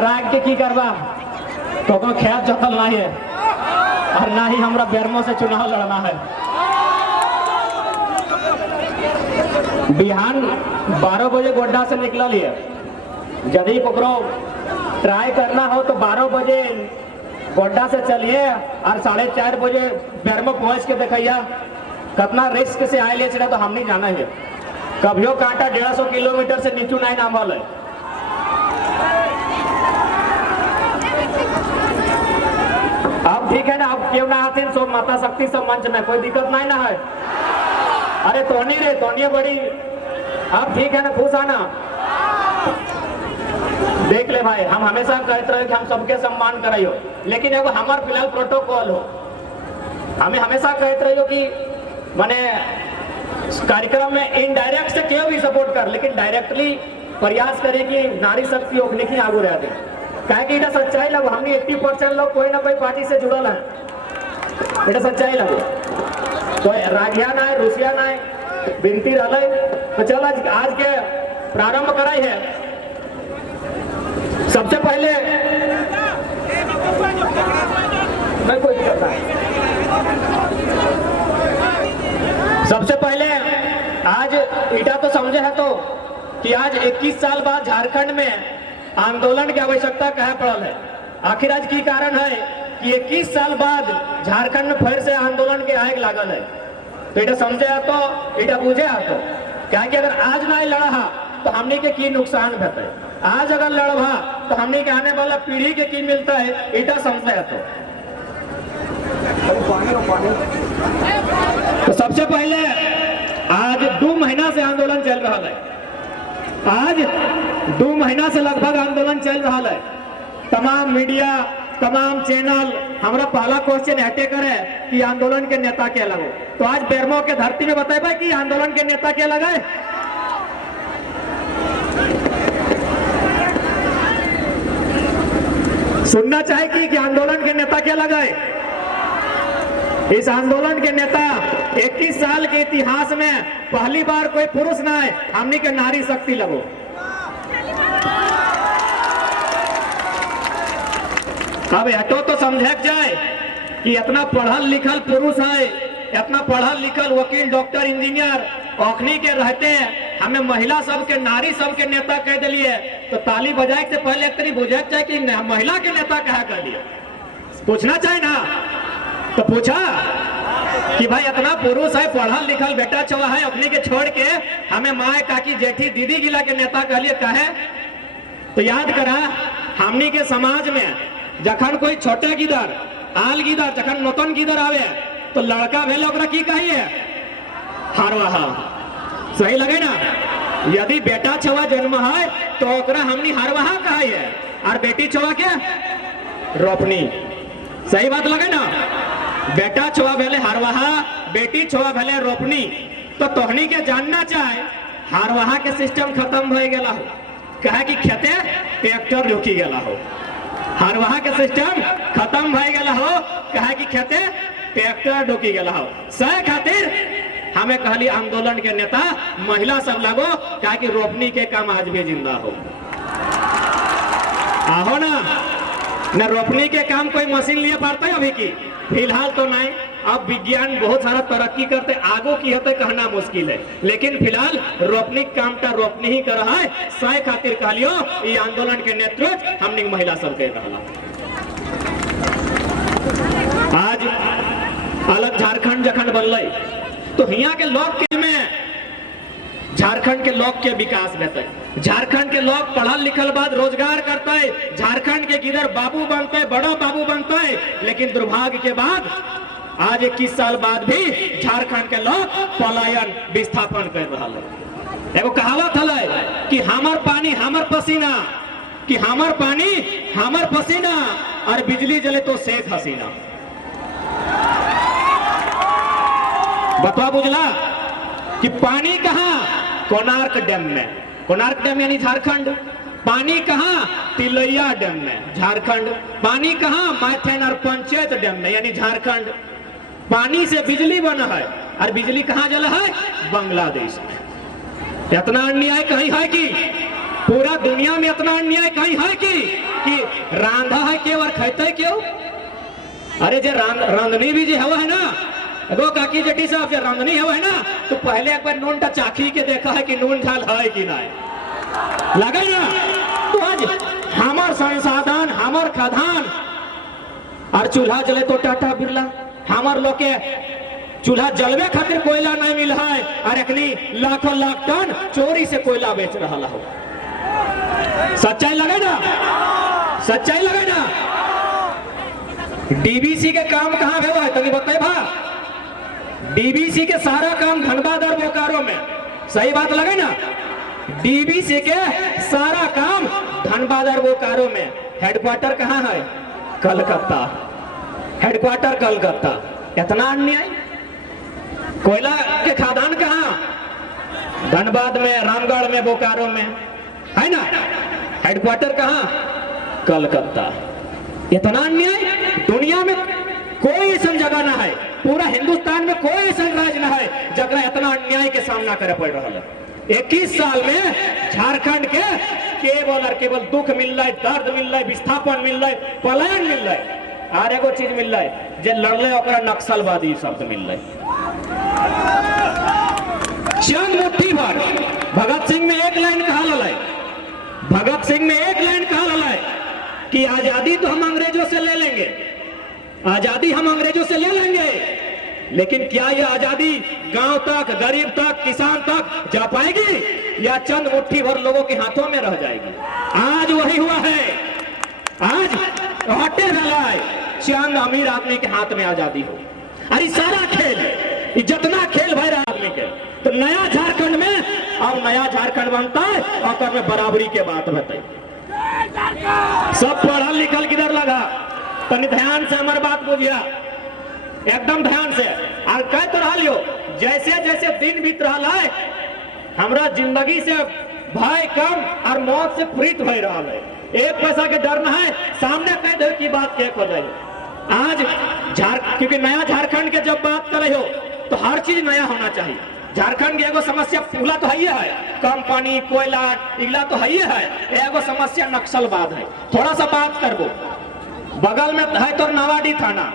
राग के की करबा तो खेत जोतल नहीं है और ना ही हमरा बेरमो से चुनाव लड़ना है। बिहान 12 बजे गोड्डा से निकल है, यदि को ट्राई करना हो तो 12 बजे गोड्डा से चलिए और 4:30 बजे बेरमो पहुंच के देखिए कितना रिस्क से आए ले तो हम नहीं जाना है। कभियो कांटा 150 किलोमीटर से नीचू नहीं नाम वाला है। अब ठीक है ना, अब क्यों ना आते सो माता शक्ति सब मंच में कोई दिक्कत नहीं ना है। अरे तोनी रे तोनी बड़ी, अब ठीक है ना, खुश आना। देख ले भाई, हम हमेशा कहते रहे कि हम सबके सम्मान कराइयो, लेकिन एगो हमार फिलहाल प्रोटोकॉल हो। हमें हमेशा कहते रहियो कि माने कार्यक्रम में इनडायरेक्ट से क्यों भी सपोर्ट कर, लेकिन डायरेक्टली प्रयास करें कि नारी शक्ति ओखने की आगू रह दे। कहे कि इधर सच्चाई लगो, हमने 80% लोग कोई ना कोई पार्टी से जुड़ल है, इधर सच्चाई लगो। तो रागिया ना है, रूसिया ना है, बिनती रहे तो चल आज के प्रारंभ कराई है। सबसे पहले सबसे पहले आज इटा तो समझे है तो कि आज 21 साल बाद झारखंड में आंदोलन की आवश्यकता कहाँ पड़ल है। आखिर आज की कारण है कि 21 साल बाद झारखंड में फिर से आंदोलन के आग लागल है। तो इटा समझे तो इटा बुझे तो क्या कि अगर आज नहीं लड़ा तो हमने के की नुकसान होता है, आज अगर लड़वा तो हमने के आने वाला पीढ़ी के की मिलता है, इटा समझे तो सबसे पहले आज 2 महीना से आंदोलन चल रहा है। आज 2 महीना से लगभग आंदोलन चल रहा है। तमाम मीडिया, तमाम चैनल हमारा पहला क्वेश्चन हटे करे कि आंदोलन के नेता क्या लगे। तो आज बेरमो के धरती में बताए कि आंदोलन के नेता क्या लगे। सुनना चाहे कि आंदोलन के नेता क्या लगे। इस आंदोलन के नेता 21 साल के इतिहास में पहली बार कोई पुरुष ना है, हमने के नारी शक्ति लगो। अब हटो तो समझे जाए कि इतना पढ़ल लिखल पुरुष है, इतना पढ़ल लिखल वकील, डॉक्टर, इंजीनियर ओखनी के रहते हमें महिला सब के नारी सब के नेता कह दिलिए तो ताली बजाए से पहले एक तरी बुझे चाहे कि महिला के नेता कहा कर लिए पूछना चाहे ना। तो पूछा कि भाई इतना पुरुष है पढ़ल लिखल बेटा चौवा है अपने के छोड़ के हमें माए काकी जेठी दीदी गिला के नेता कह लिए कहे। तो याद करा हमनी के समाज में जखन कोई छोटे गिदर आल गिदर जखन नूतन गिदर आवे तो लड़का भेल ओकरा की कहिए हारवाहा। सही लगे ना। यदि बेटा छवा जन्म है तो ओकरा हमनी हारवाहा कहिए और बेटी छवा के रोपनी। सही बात लगे ना। बेटा छुआ भेले हारवाहा बेटी छुआ भेले रोपनी। तो तोहनी के जानना चाहे हारवाहा के सिस्टम खत्म हो गया हो कहे कि खेते ट्रैक्टर ढुकी गया हो। हारवाहा के सिस्टम खत्म हो गया हो कहे कि खेते ट्रैक्टर ढुकी गया हो। सह खातिर हमें कहली आंदोलन के नेता महिला सब लगो कहे कि रोपनी के काम आज भी जिंदा हो। आहो ना न रोपनी के काम कोई मशीन लिए पारता है अभी की फिलहाल तो नहीं। अब विज्ञान बहुत सारा तरक्की करते आगो की है कहना मुश्किल है लेकिन फिलहाल रोपनी काम का रोपनी ही कर रहा है। सह खातिर कहलियो ये आंदोलन के नेतृत्व हमने महिला सब के कहला। आज अलग झारखंड जखंड बनल तो हिया के लोग के में झारखंड के लोग के विकास रहते झारखंड के लोग पढ़ल लिखल बाद रोजगार करते झारखंड के किधर बाबू बनते बड़ा बाबू बनते। लेकिन दुर्भाग्य के बाद आज 21 साल बाद भी झारखंड के लोग पलायन विस्थापन कर रहा है। एगो कहावत है कि हमर पानी हमर पसीना कि हमर पानी हमर पसीना और बिजली जले तो शेख हसीना। बतवा बुझला कि पानी कहाँ कोणार्क डैम में। कोणार्क डैम यानी झारखंड। पानी कहाँ तिलैया डैम में झारखंड। पानी कहाँ मैथेन और पंचायत डैम में यानी झारखंड। पानी से बिजली बना है और बिजली कहाँ जला है बांग्लादेश। इतना अन्याय कहीं है कि पूरा दुनिया में इतना अन्याय कहीं है कि रांधा है क्यों और खाते क्यों। अरे जे रांधनी भी जो हवा है ना गो काकी जेठी साहब जब रांधनी है ना तो पहले एक बार नून टा चाखी के देखा है कि नून झाल है कि नहीं लगे ना। तो आज हमार संसाधन हमार खादान और चूल्हा जले तो टाटा बिरला हमार लोग के चूल्हा जलवे खातिर कोयला नहीं मिल है और अखनी लाखों लाख टन चोरी से कोयला बेच रहा हो। सच्चाई लगे ना। सच्चाई लगे ना। डीबीसी के काम कहाँ हुआ है तभी बताए भा। डीबीसी के सारा काम धनबाद और बोकारो में। सही बात लगे ना। डीबीसी के सारा काम धनबाद और बोकारो में। हेडक्वार्टर कहाँ है कलकत्ता। हेडक्वार्टर कलकत्ता। इतना अन्याय। कोयला के खादान कहाँ धनबाद में रामगढ़ में बोकारो में है ना। हेडक्वार्टर कहाँ कलकत्ता। इतना अन्याय दुनिया में कोई ऐसा जगह ना है पूरा हिंदुस्तान में कोई ऐसा राज्य ना है जगह इतना अन्याय के सामना करे पड़ रहा है। 21 साल में झारखंड के केवल और केवल दुख मिल रहा है दर्द मिल रहा है विस्थापन मिल रहा है पलायन मिल रहा है और एगो चीज मिल रहा है जे लड़ले ओकरा नक्सलवादी शब्द मिल रहा है। चंद मुट्ठी भर भगत सिंह में एक लाइन कहा है भगत सिंह में एक लाइन कहा है कि आजादी तो हम अंग्रेजों से ले लेंगे आजादी हम अंग्रेजों से ले लेंगे लेकिन क्या यह आजादी गांव तक गरीब तक किसान तक जा पाएगी या चंद मुट्ठी भर लोगों के हाथों में रह जाएगी। आज वही हुआ है। आज हटे है चंद अमीर आदमी के हाथ में आजादी हो। अरे सारा खेल जितना खेल भाई आदमी के तो नया झारखंड में अब नया झारखंड बनता है और में बराबरी के बात बताई। सब पढ़ल लिखल किधर लगा तनी ध्यान से हमारी बात बुझिया एकदम ध्यान से और कह तो रहा लियो जैसे जैसे दिन बीत रहा है हमरा जिंदगी से भय कम और मौत से प्रीत हो रहा है। एक पैसा के डर न है सामने कह दे की बात क्या कर रहे हो। आज क्योंकि नया झारखंड के जब बात कर रहे हो तो हर चीज नया होना चाहिए। झारखंड की एगो समस्या पूला तो है कम पानी कोयला इगला तो है एगो समस्या नक्सलवाद है। थोड़ा सा बात करबो बगल में है तो नावाडी थाना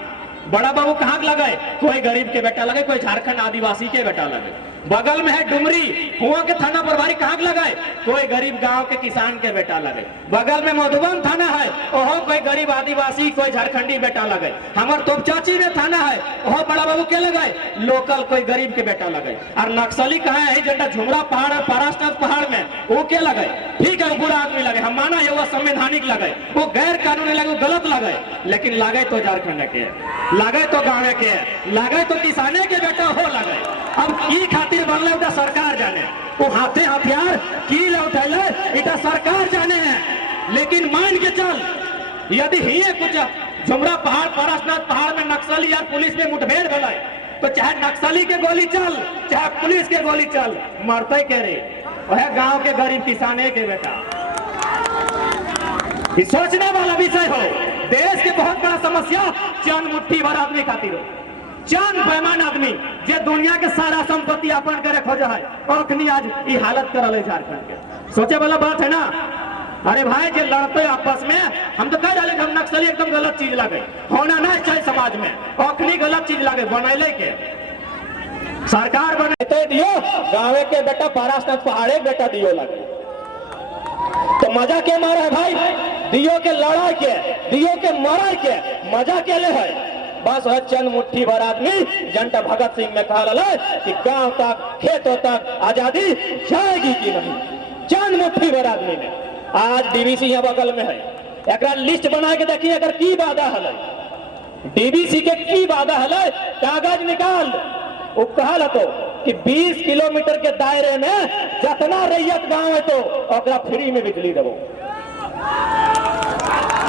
बड़ा बाबू कहाँ लगे कोई गरीब के बेटा लगे कोई झारखंड आदिवासी के बेटा लगे बगल में है डुमरी, हुआ के थाना प्रभारी कहाँ लगाए? कोई गरीब गांव के किसान के बेटा लगे। बगल में मधुबन थाना है, वह कोई गरीब आदिवासी कोई झारखंडी बेटा लगे। हमार तोपचाची में थाना है, वह बड़ा बाबू के लगाए? लोकल कोई गरीब के बेटा लगे। और नक्सली कहाँ है? जटा झुमरा पहाड़ और पारास्टक पहाड़ में, वो के लगे? ठीक है, बुरा आदमी लगे, हम माना है वो संवैधानिक लगे, वो गैर कानूनी लगे, वो गलत लगे, लेकिन लगे तो झारखंड के, लगे तो गाँव के, लगे तो किसाने के बेटा हो लगे। अब की खातिर बनले उठा सरकार जाने, वो हाथे हथियार की उठैले इटा सरकार जाने है। लेकिन मान के चल, यदि ही कुछ झुमरा पहाड़ पारसनाथ पहाड़ में नक्सली और पुलिस में मुठभेड़ भले, तो चाहे नक्सली के गोली चल चाहे पुलिस के गोली चल, मरते के रे वह गांव के गरीब किसाने के बेटा। ये सोचने वाला विषय हो। देश के बहुत बड़ा समस्या चंद मुट्ठी भर आदमी खातिर हो, चंद बेमान आदमी जे दुनिया के सारा संपत्ति अपन करे खोजा है, और आज ये हालत करल है झारखंड के। सोचे वाला बात है ना। अरे भाई जे लड़ते आपस में, हम तो कह रहे हम नक्सली एकदम गलत चीज लगे, होना नहीं चाहिए समाज में, अखनी गलत चीज लगे बनैले के सरकार बने दियो, गाँव के बेटा पारास्नाथ पहाड़े बेटा दियो लगे, तो मजा के मारा है भाई? दियो के लड़ाई के, दियो के मारा के मजा के ले है? बस वह चंद मुट्ठी भर आदमी जनता भगत सिंह में कहा कि गांव तक खेतों तक आजादी जाएगी कि नहीं, चंद मुट्ठी भर आदमी में। आज डीवीसी यहाँ बगल में है, एक लिस्ट बना के देखिए अगर की वादा हल, डीवीसी के की वादा हल, कागज निकाल। वो कहल तो कि 20 किलोमीटर के दायरे में जितना रैयत गांव है तो ओकरा फ्री में बिजली देवो।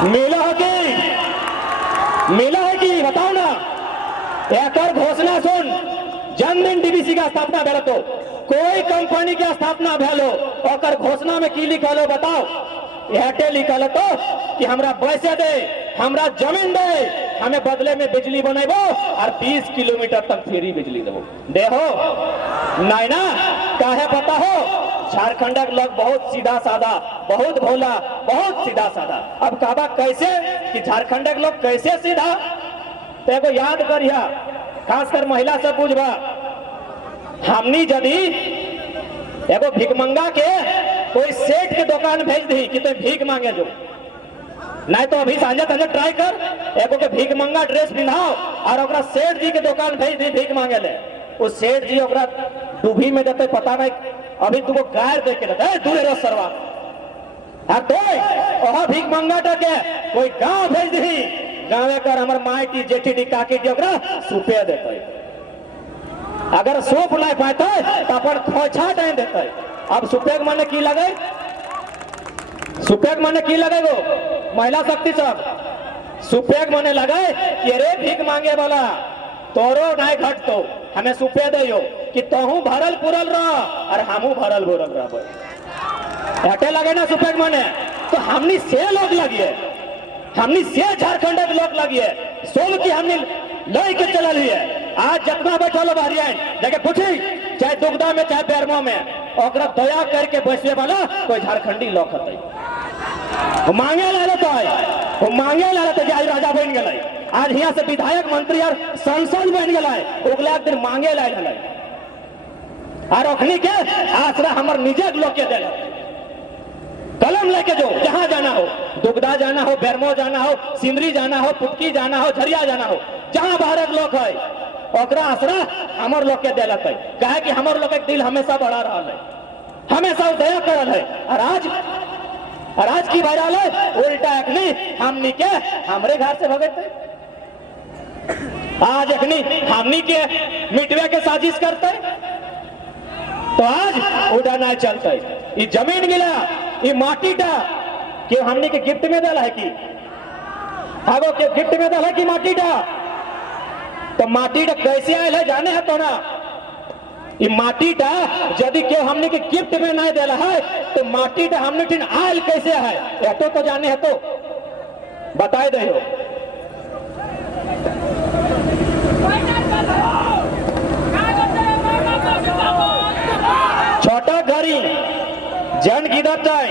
मिला है कि मिला है कि बताओ ना। एक घोषणा सुन, जन्मदिन डीवीसी का स्थापना भेल तो कोई कंपनी के स्थापना भेलो और घोषणा में की लिखल हो बताओ? एटे लिखल तो कि हमरा पैसे दे, हमरा जमीन दे, हमें बदले में बिजली बनेबो और 20 किलोमीटर तक फ्री बिजली देवो। देहो नहीं ना? काहे पता हो? झारखंड के लोग बहुत सीधा साधा, बहुत भोला, बहुत सीधा साधा। अब कहबा कैसे कि झारखंड के लोग कैसे सीधा? तो एगो याद करिया, खासकर महिला से पूछबा, हमनी यदि एगो भिकमंगा के कोई सेठ के दुकान भेज दी कि तो भीख मांगे जो, नहीं तो अभी सांझे तंजे ट्राई कर, एगो के भीख मंगा ड्रेस पिन्हाओ और ओकरा सेठ जी के दुकान भेज दी भीख मांगे ले, उस सेठ जी ओकरा डूबी में देते पता नहीं, अभी तुमको गायर दे के देते दूर रह सरवा। हाँ तो वह भीख मंगा के कोई गांव भेज दी, गाँव कर हमारे माई की जेठी डी काकी जी ओकरा सुपे देते, अगर सूप नहीं पाते तो अपन खोछा टाइम देते। अब सुपेग माने की लगे? सुपेग माने की लगे? वो महिला शक्ति सब सुपेग माने लगे कि अरे भीख मांगे वाला तोरो नहीं घट तो हमें सुपे दो कि तोहू भरल पुरल रह और हमू भरल भरल रह। हटे लगे ना सुपेग माने? तो हमनी से लोग लगिए, हमनी से झारखंड के लोग लगिए, सोल की हमने लई के चलल है। आज जितना बैठल बाहरी देखे पूछी, चाहे दुगदा में चाहे बेरमो में, ओकरा दया करके बैसे वाला कोई झारखंडी लोग है। मांगे ला तो वो मांगे ला तो आज राजा बन गए, आज यहाँ से विधायक मंत्री और सांसद बन गए, अगला दिन मांगे ला और अखनी के आसरा हमारे निजे लोग के दे कलम लेके जो जहां जाना हो, दुगदा जाना हो, बेरमो जाना हो, सिमरी जाना हो, पुटकी जाना हो, झरिया जाना हो, जहां भारत लोग है ओकरा आसरा हमार लोग के दिलत है। कहे कि हमार लोग के दिल हमेशा बढ़ा रहा है, हमेशा दया करल है। और आज की वायरल है उल्टा अखनी हमनी के हमरे घर से भगत है, आज अखनी हमनी के मिटवे के साजिश करते, तो आज उड़ाना चलते। ये जमीन गिला, ये माटी टा कि हमने के गिफ्ट में दल है कि आगो के गिफ्ट में दल है कि माटी टा? तो माटी टा कैसे आयल है जाने है तो ना? ये माटी टा यदि क्यों हमने के गिफ्ट में नहीं दिला है तो माटी टा हमने टिन आयल कैसे है एटो तो जाने है तो बताए दे हो। छोटा घरी जन गिदत जाए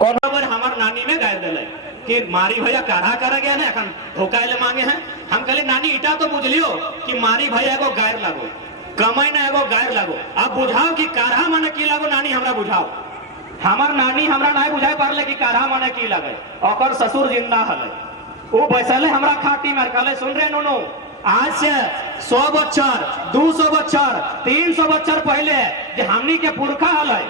कौन हमार नानी में गाय दिले कि मारी भैया काढ़ा करा गया ना धोखा ले मांगे हैं। हम कहले नानी इटा तो बुझ लियो कि मारी भैया को गायर लगो, कमाई ना एगो गायर लगो। अब बुझाओ कि काढ़ा माने की लगो नानी हमरा बुझाओ। हमार नानी हमरा नहीं बुझाई पारले कि काढ़ा माने की लगे। ओकर ससुर जिंदा हले, वो बैसले हमरा खाटी में कहले सुन रे नोनो, आज से 100 बच्चर 200 बच्चर 300 बच्चर पहले जे हमनी के पुरखा हले,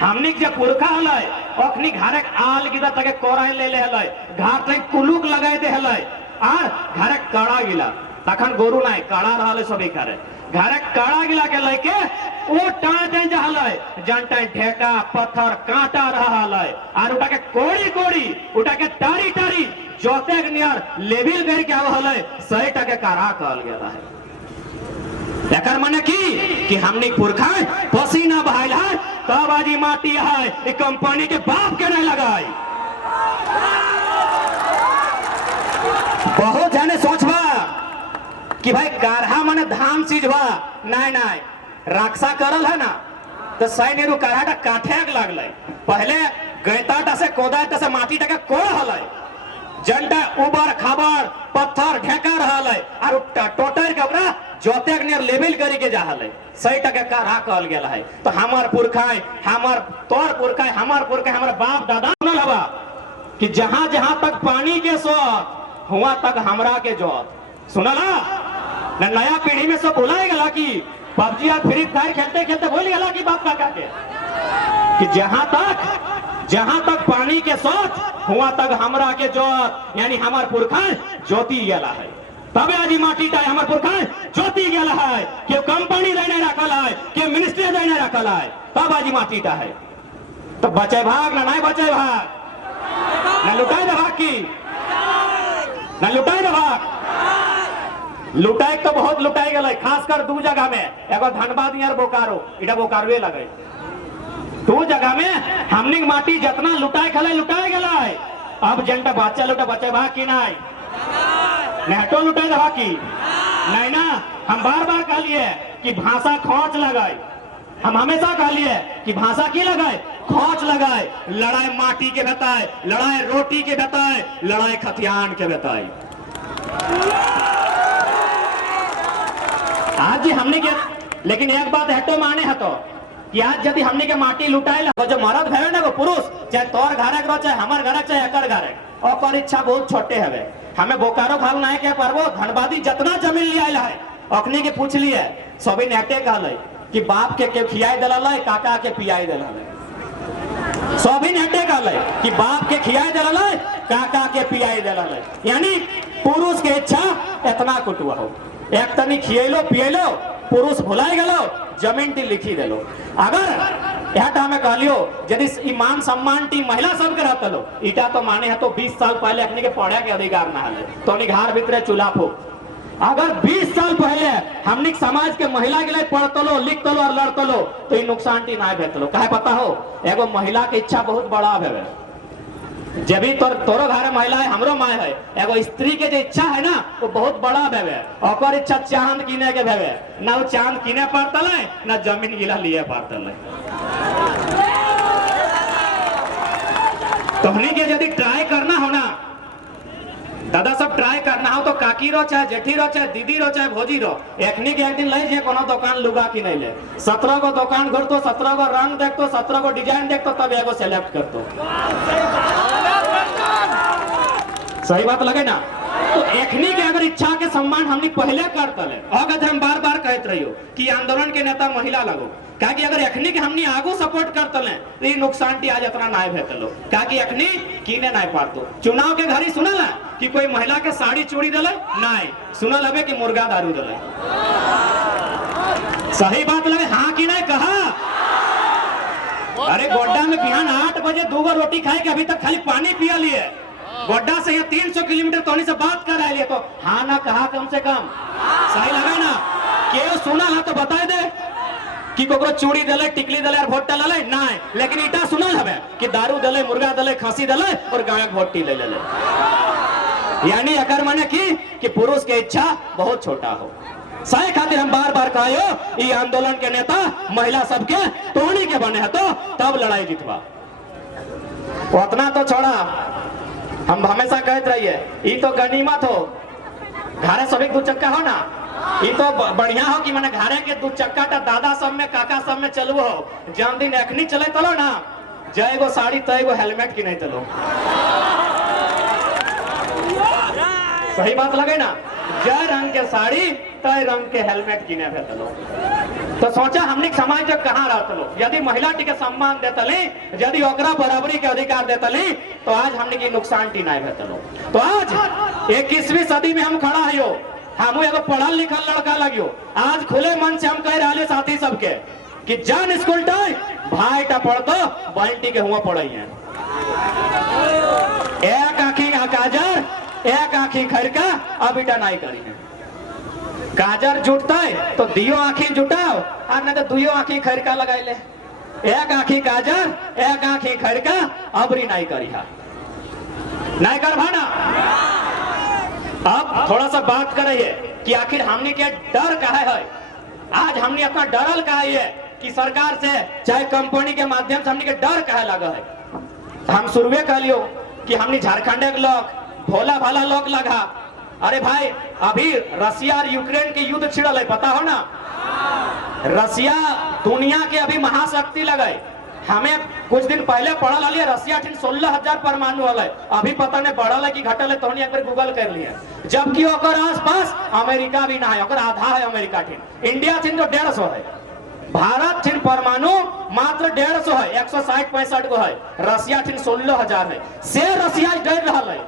हमनी के पुरखा हले अखनी घरे आल गिदा तके कोराई ले ले हले, घाट तक कुलुक लगाए दे हले और घरे कड़ा गिला तखन गोरु नहीं कड़ा रहले सभी करे घरे कड़ा गिला के लेके वो टाटे जहले जनटे ढेका पत्थर कांटा रहले और उठा के कोड़ी कोड़ी उठा के टारी टारी जोते नियर लेबिल कर के आवले 100 टके कारा कहल गेला है। एकर माने की कि हमनी पुरखा पसीना बहाइल है तब आजी माटी है ई कंपनी के बाप के नहीं लगाई। बहुत जाने सोचबा कि भाई काढ़ा माने धाम चीज बा, नहीं नहीं रक्षा करल है ना तो सही रू काढ़ा काठे लगल पहले गैता से कोदा से माटी टके कोड़ हल जनटा उबर खाबर पत्थर ढेका रहल और टोटर के ओकरा जोते नियर लेवल करी के जा हल 100 टके काढ़ा कहल गेल है। तो हमार पुरखा हमार तोर पुरखा हमार बाप दादा सुनल हवा कि जहां जहां तक पानी के सोत हुआ तक हमरा के जोत सुनला ना। नया पीढ़ी में सब भुलाए गला कि पबजी और फ्री फायर खेलते खेलते भूल गला कि बाप काका के कि जहां तक पानी के सोच हुआ तक हमरा के जोत यानी हमार पुरखा ज्योति गेला है। तबे आज माटी टाइ हमार पुरखा ज्योति गेला है कि कंपनी देने रखल है कि मिनिस्ट्री देने रखल है तब आज माटी टा है। तो बचे भाग ना नहीं बचे भाग ना लुटाए दे भाग की ना लुटाए दे भाग। लुटाई तो बहुत लुटाई गए खासकर 2 जगह में एगो धनबाद यार बोकारो इटा बोकारोए लगे 2 जगह में हमनी माटी जितना लुटाई खले लुटाई गए। अब जनता बच्चा लुटा बचे भाग की नहीं नेटो लुटाई दबा की नहीं ना। हम बार बार कह लिए कि भाषा खोच लगाए, हम हमेशा कह लिए कि भाषा की लगाए खोच लगाए। लड़ाई माटी के बताए, लड़ाई रोटी के बताए, लड़ाई खतियान के बताए। आज जी हमने के लेकिन एक बात है तो माने है तो कि आज यदि हमने के माटी लुटाए तो जो मर्द है ना वो पुरुष चाहे तोर घर रो चाहे हमार घर चाहे एकर घर और इच्छा बहुत छोटे हवे। हमें बोकारो खाल नहीं क्या पारबो धनबादी जितना जमीन लिया है अखनी के पूछ लिए सभी नेटे कहल कि बाप के खियाई दिला काका के पियाई दिला सभी नेटे कहल कि बाप के खियाई दिला काका के पियाई दिला यानी पुरुष के इच्छा इतना कुटुआ हो एक तनी खियलो पियलो पुरुष भुलाई गलो जमीन टी लिखी दिलो। अगर यहाँ में कहलियो यदि ईमान सम्मान टी महिला सबके रहता लो इटा तो माने है तो 20 साल पहले अपने के पढ़े के अधिकार ना है तो घर भीतर चूल्हा फूक। अगर 20 साल पहले हमने समाज के महिला के लिए पढ़तलो लिखतलो और लड़तलो तो ये नुकसान टी ना भेटलो। कहे पता हो एगो महिला के इच्छा बहुत बड़ा है जब भी तोरो घर महिला है हमरो माय है एगो स्त्री के जो इच्छा है ना वो बहुत बड़ा भेवे और इच्छा चांद किने के भेवे ना वो चांद किने पड़तल है ना जमीन गिला लिए पड़तल है। तोहनी के यदि ट्राई करना हो ना दादा सब ट्राई करना हो तो काकी रो चाहे जेठी रो चाहे दीदी रो चाहे भोजी रो एकनी के एक दिन ले जे कोनो दुकान लुगा की नहीं ले 17 गो दुकान घर तो 17 गो रंग देख तो 17 गो डिजाइन देख तो तब एगो सेलेक्ट कर तो सही बात लगे ना। तो एखनी के अगर इच्छा के सम्मान हमने पहले करते अगर हम बार बार कहते रहियो कि आंदोलन के नेता महिला लगो क्या कि अगर एखनी के हमने आगू सपोर्ट करते तो ये नुकसान टी आज इतना ना भेटलो क्या कि एखनी कीने ना पारतो। चुनाव के घड़ी सुनल कि कोई महिला के साड़ी चूड़ी दिले नहीं सुनल हमें कि मुर्गा दारू दिले। सही बात लगे हाँ कि नहीं कहा। अरे गोड्डा में बिहान 8 बजे 2 गो रोटी खाए के अभी तक खाली पानी पिया लिए गोड्डा से यहाँ 300 किलोमीटर तोनी से बात कर रहे तो हाँ ना कहा कम से कम सही लगा ना। क्यों सुना है तो बता दे कि कोकरो चूड़ी दले टिकली दले और भोट दले नहीं लेकिन इटा सुनल हमें कि दारू दले मुर्गा दले खसी दले और गाय भोटी ले ले यानी अकर माने कि पुरुष के इच्छा बहुत छोटा हो। सही खातिर हम बार बार कहो ये आंदोलन के नेता महिला सबके तोड़ी के बने है तो तब लड़ाई जितवा उतना तो छोड़ा। हम हमेशा कहते रहिए ये तो गनीमत हो घरे सभी 2 चक्का हो ना ये तो बढ़िया हो कि मैंने घरे के 2 चक्का टा दादा सब में काका सब में चलबो हो। जन दिन एखनी चले तलो ना, जय गो साड़ी तय गो हेलमेट की नहीं तलो। सही बात लगे ना, जय रंग के साड़ी तय रंग के हेलमेट की नहीं तलो। तो सोचा हमने समाज तक कहाँ रहते लो, यदि महिला के सम्मान देतली, यदि ओकरा बराबरी के अधिकार देतली, तो आज हमने की नुकसान टी नहीं भेतलो। तो आज 21वीं सदी में हम खड़ा है, हम एगो पढ़ल लिखल लड़का लगियो। आज खुले मन से हम कह रहे साथी सबके कि जन स्कूल टाइम भाई टा पढ़तो बहन के हुआ पढ़ाई है। एक आँखी काजर एक आँखी खरका अभी टा नहीं करी है। काजर जुटता है तो दियो आँखी जुटाओ, और नहीं तो दुयो आँखी खरका लगाई ले। एक आँखी काजर एक आँखी खरका अबरी नहीं करी है, नहीं कर भाना। अब थोड़ा सा बात करिए कि आखिर हमने क्या डर काहे है। आज हमने अपना डरल काहे है कि सरकार से चाहे कंपनी के माध्यम से हमने के डर काहे लगा है। हम शुरुए कह लियो कि हमने झारखंड के लोग भोला भाला लोग लगा। अरे भाई अभी रसिया और यूक्रेन के युद्ध छिड़ल है, पता हो ना। रसिया दुनिया के अभी महाशक्ति लगे। हमें कुछ दिन पहले पढ़ल लिया रसिया 16,000 परमाणु है, अभी पता नहीं बढ़ल है कि घटल है, तो एक बार गूगल कर लिया। जबकि ओकर आसपास अमेरिका भी ना है, ओकर आधा है अमेरिका। इंडिया तो 150 है, भारत परमाणु मात्र 150 है, 160-65 गो है। रसिया 16,000 है। से रसिया डर रहा है,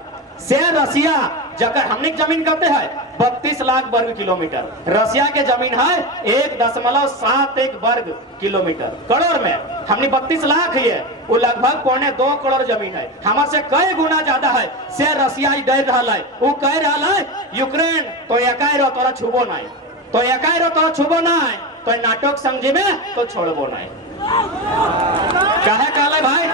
से रसिया जगह हमने जमीन कहते हैं 32 लाख वर्ग किलोमीटर, रसिया के जमीन है 1.71 वर्ग किलोमीटर। करोड़ में हमने 32 लाख है, वो लगभग 1.25 करोड़ जमीन है। हमारे से कई गुना ज्यादा है। से रसिया डर रहा है, वो कह रहा है यूक्रेन तो एकाई तोरा छुबो नहीं, तो एकाई तोरा छुबो नहीं, तो नाटक समझे में तो छोड़बो नहीं। कहे कहले भाई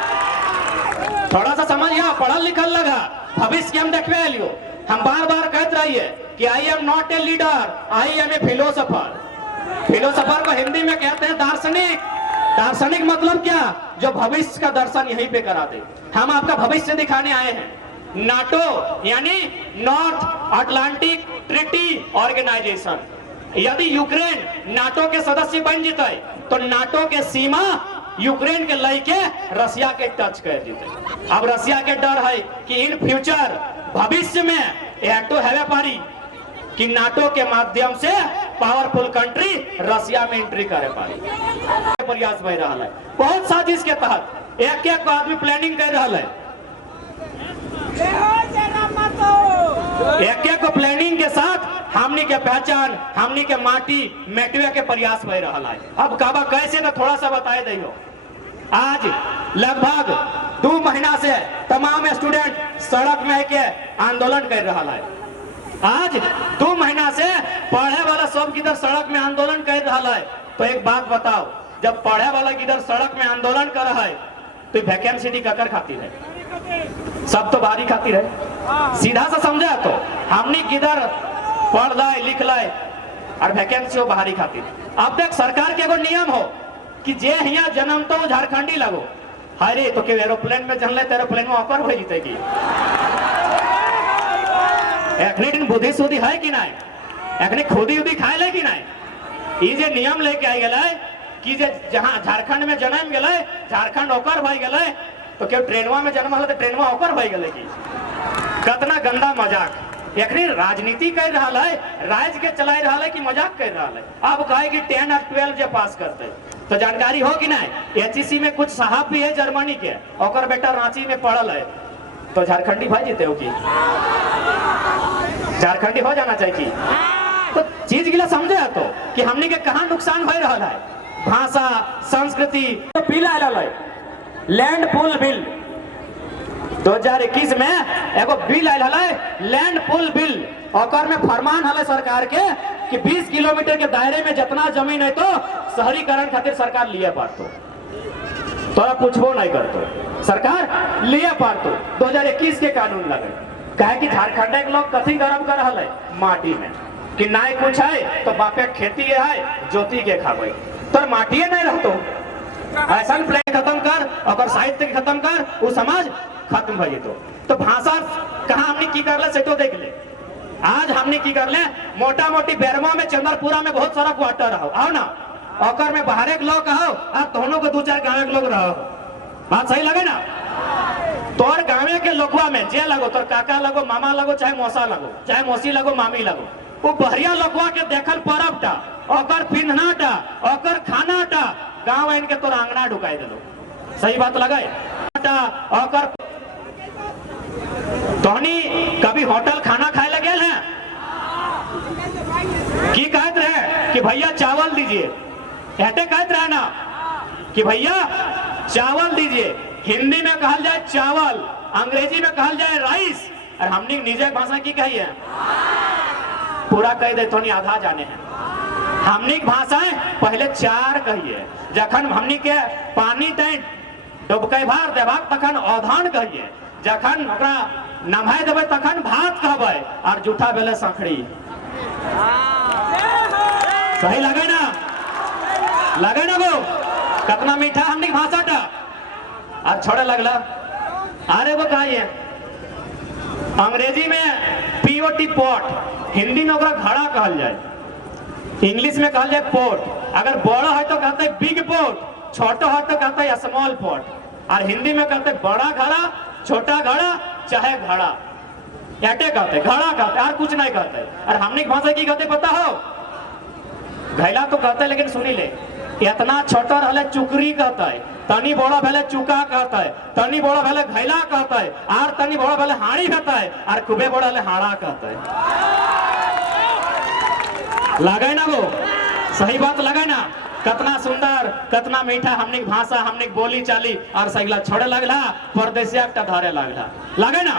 थोड़ा सा समझ गया, पढ़ल लिखल लगा, भविष्य के हम देखवे लियो। हम बार बार कहते रहिए कि I am not a leader, I am a philosopher. Philosopher को हिंदी में कहते हैं दार्शनिक। दार्शनिक मतलब क्या, जो भविष्य का दर्शन यहीं पे करा दे। हम आपका भविष्य दिखाने आए हैं। नाटो यानी नॉर्थ अटलांटिक ट्रीटी ऑर्गेनाइजेशन, यदि यूक्रेन नाटो के सदस्य बन जीते तो नाटो के सीमा यूक्रेन के लेके रसिया के टच कर देते। अब रसिया के डर है कि इन फ्यूचर भविष्य में यह तो है पारी कि नाटो के माध्यम से पावरफुल कंट्री रसिया में एंट्री करे पारी। प्रयास बह रहा है, बहुत साजिश के तहत एक एक आदमी प्लानिंग कर रहा है। एक एक प्लानिंग के साथ हमनी के पहचान, हमनी के माटी मेटवे के प्रयास बह रहा है। अब काबा कैसे तो थोड़ा सा बताए दो। आज लगभग 2 महीना से तमाम स्टूडेंट सड़क में के आंदोलन कर रहा है। आज 2 महीना से पढ़े वाला सब किधर सड़क में आंदोलन कर रहा है। तो एक बात बताओ, जब पढ़े वाला किधर सड़क में आंदोलन कर रहा है तो वैकेंसी ककर खातिर है, सब तो बाहरी खातिर है। सीधा सा समझा तो हमने किधर पढ़ लाए लिख लाए और वैकेंसी हो बाहरी खातिर। अब देख सरकार के एगो नियम हो कि जे यहाँ जन्म तो झारखंडी लगो, अरे तो के एरोप्लेन में जन ले तो एरोप्लेन में ऑफर हो जीते की। एखनी दिन बुद्धि सुद्धि है कि नहीं, एखनी खुदी उदी खाए ले कि नहीं। ये जे नियम लेके आई गए कि जे जहाँ झारखंड में जन्म गए झारखंड ओकर भाई गए, तो क्यों ट्रेनवा में जन्म तो ट्रेनवा ओकर भाई गए की। कितना गंदा मजाक। एकरी राजनीति कर रहा है, राज्य के चला रहा है कि मजाक कर रहा है। अब कहे कि 10 और 12 जो पास करते तो जानकारी हो कि नहीं। एचईसी में कुछ साहब भी है जर्मनी के, और बेटा रांची में पढ़ल है, तो झारखंडी भाई जीते हो कि झारखंडी हो जाना चाहिए। तो चीज गिला समझे तो कि हमने के कहा नुकसान हो रहा है। भाषा संस्कृति तो बिल आयल है, लैंड पुल बिल 2021 में एगो बिल आयल है, लैंड पुल बिल। और में फरमान है सरकार के कि 20 किलोमीटर के दायरे में जितना जमीन है तो शहरीकरण खातिर सरकार लिए पारतो, तोरा पूछबो नहीं करतो, सरकार लिए पारतो। 2021 के कानून लगे कहे कि झारखंड के लोग कथी गरम कर रहा है माटी में कि ना कुछ है तो बापे खेती है ज्योति के खावे, तो माटिए नहीं रहतो। ऐसा प्लान खत्म कर और साहित्य खत्म कर, वो समाज खत्म हो जेतो। तो भाषा कहाँ हमने की कर ले से तो देख ले। आज हमने की कर ले मोटा मोटी बेरमा में चंद्रपुरा में बहुत सारा क्वार्टर आओ ना, औकर में बाहर के लोग आओ और दोनों को 2-4 गाँव के लोग रहो। बात सही लगे ना? तोर गाँव के लोगवा में जे लगो, तोर काका लगो, मामा लगो, चाहे मौसा लगो, चाहे मौसी लगो, मामी लगो, वो बहरिया लोगवा के देखल परब टा, औकर पिन्हना टा, औकर खाना टा, गाँव आइन के तोर आंगना ढुकाई दिलो। सही बात लगे? औकर तोहनी कभी होटल खाना खाए लगे हैं की कहते रहे कि भैया चावल दीजिए, ऐसे कहते रहे ना कि भैया चावल दीजिए। हिंदी में कहा जाए चावल, अंग्रेजी में कहा जाए राइस, और हमने निजे भाषा की कही है पूरा कह दे तो नहीं आधा जाने हैं। हमनी भाषाएं पहले 4 कहिए, जखन हमनी के पानी तय डुबके भार देबाक तखन अवधान कहिए, जखन ओकरा नमाय देबै तखन भात कहबै, और जूठा बेले सखड़ी। सही लगे ना? लगे ना वो कितना मीठा हमनी भाषा टा, और छोड़े लगला। अरे वो कहिए अंग्रेजी में पीओटी पॉट, हिंदी में ओकरा घड़ा कहल जाए, इंग्लिश में कहल जाए पोट। अगर बड़ा है तो कहते हैं बिग पोट, छोटा है तो कहते हैं स्मॉल पोट, और हिंदी में कहते हैं बड़ा घड़ा, छोटा घड़ा, चाहे घड़ा, ऐटे कहते घड़ा कहते, और कुछ नहीं कहते। और हमने भाषा की कहते पता हो? घैला तो कहते, लेकिन सुनी ले, इतना छोटा रहले चुकरी कहता है, तनी बड़ा भेले चुका कहता है, तनी बड़ा भेले घैला कहता है, और तनी बड़ा भेले हाड़ी कहता है, और खूबे बड़ा भेले हाड़ा कहता है। लगे ना वो? सही बात लगे ना? कितना सुंदर, कितना मीठा हमने भाषा, हमने बोली चाली, और सगला छोड़े लगला, परदेसिया का धरे लगला। लगे ना?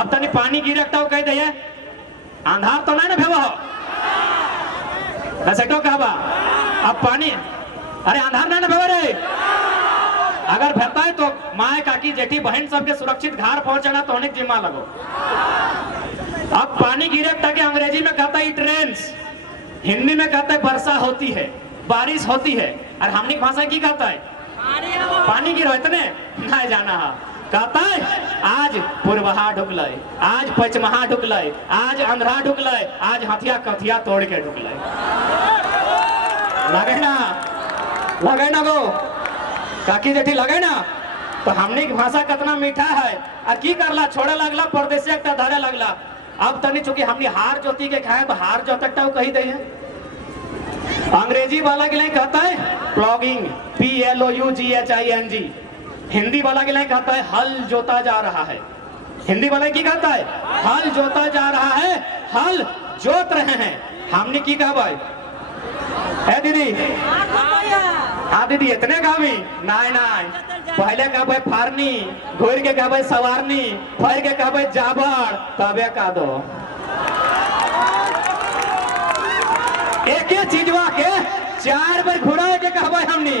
अब तनी पानी गिरे कह दे, अंधार तो नहीं ना भेबो ऐसे तो कहबा अब पानी, अरे अंधार नहीं ना भेबो रे। अगर भेता है तो माए काकी जेठी बहन सबके सुरक्षित घर पहुंचाना तो होने जिम्मा लगो। अब पानी गिरे ताकि अंग्रेजी में कहता है इट रेन्स, हिंदी में कहता है वर्षा होती है, बारिश होती है, और हमने भाषा की कहता है पानी गिरो इतने नहीं जाना है। कहता है आज पूर्वहा ढुकल, आज पचमहा ढुकल, आज अंधरा ढुकल, आज हथिया कथिया तोड़ के ढुकल। लगे ना? लगे ना वो काकी जेठी? लगे ना? तो हमने भाषा कितना मीठा है, और की करला छोड़े लगला, परदेसिया का धरे लगला। अब तनी चूंकि हमने हार जोती के खाए तो हार जोतकटा कही दे। अंग्रेजी वाला के लिए कहता है प्लॉगिंग, PLOUGHING। हिंदी वाला के लिए कहता है हल जोता जा रहा है। हिंदी वाला की कहता है हल जोता जा रहा है, हल जोत रहे हैं। हमने की कहा भाई? है दीदी? हाँ दीदी, इतने गावी नाय नाय, पहले कहबे फारनी, घोर के कहबे सवारनी, फर के कहबे जाबड़, तबे का दो एक चीजवा के 4 बार घुरा के कहबे हमनी,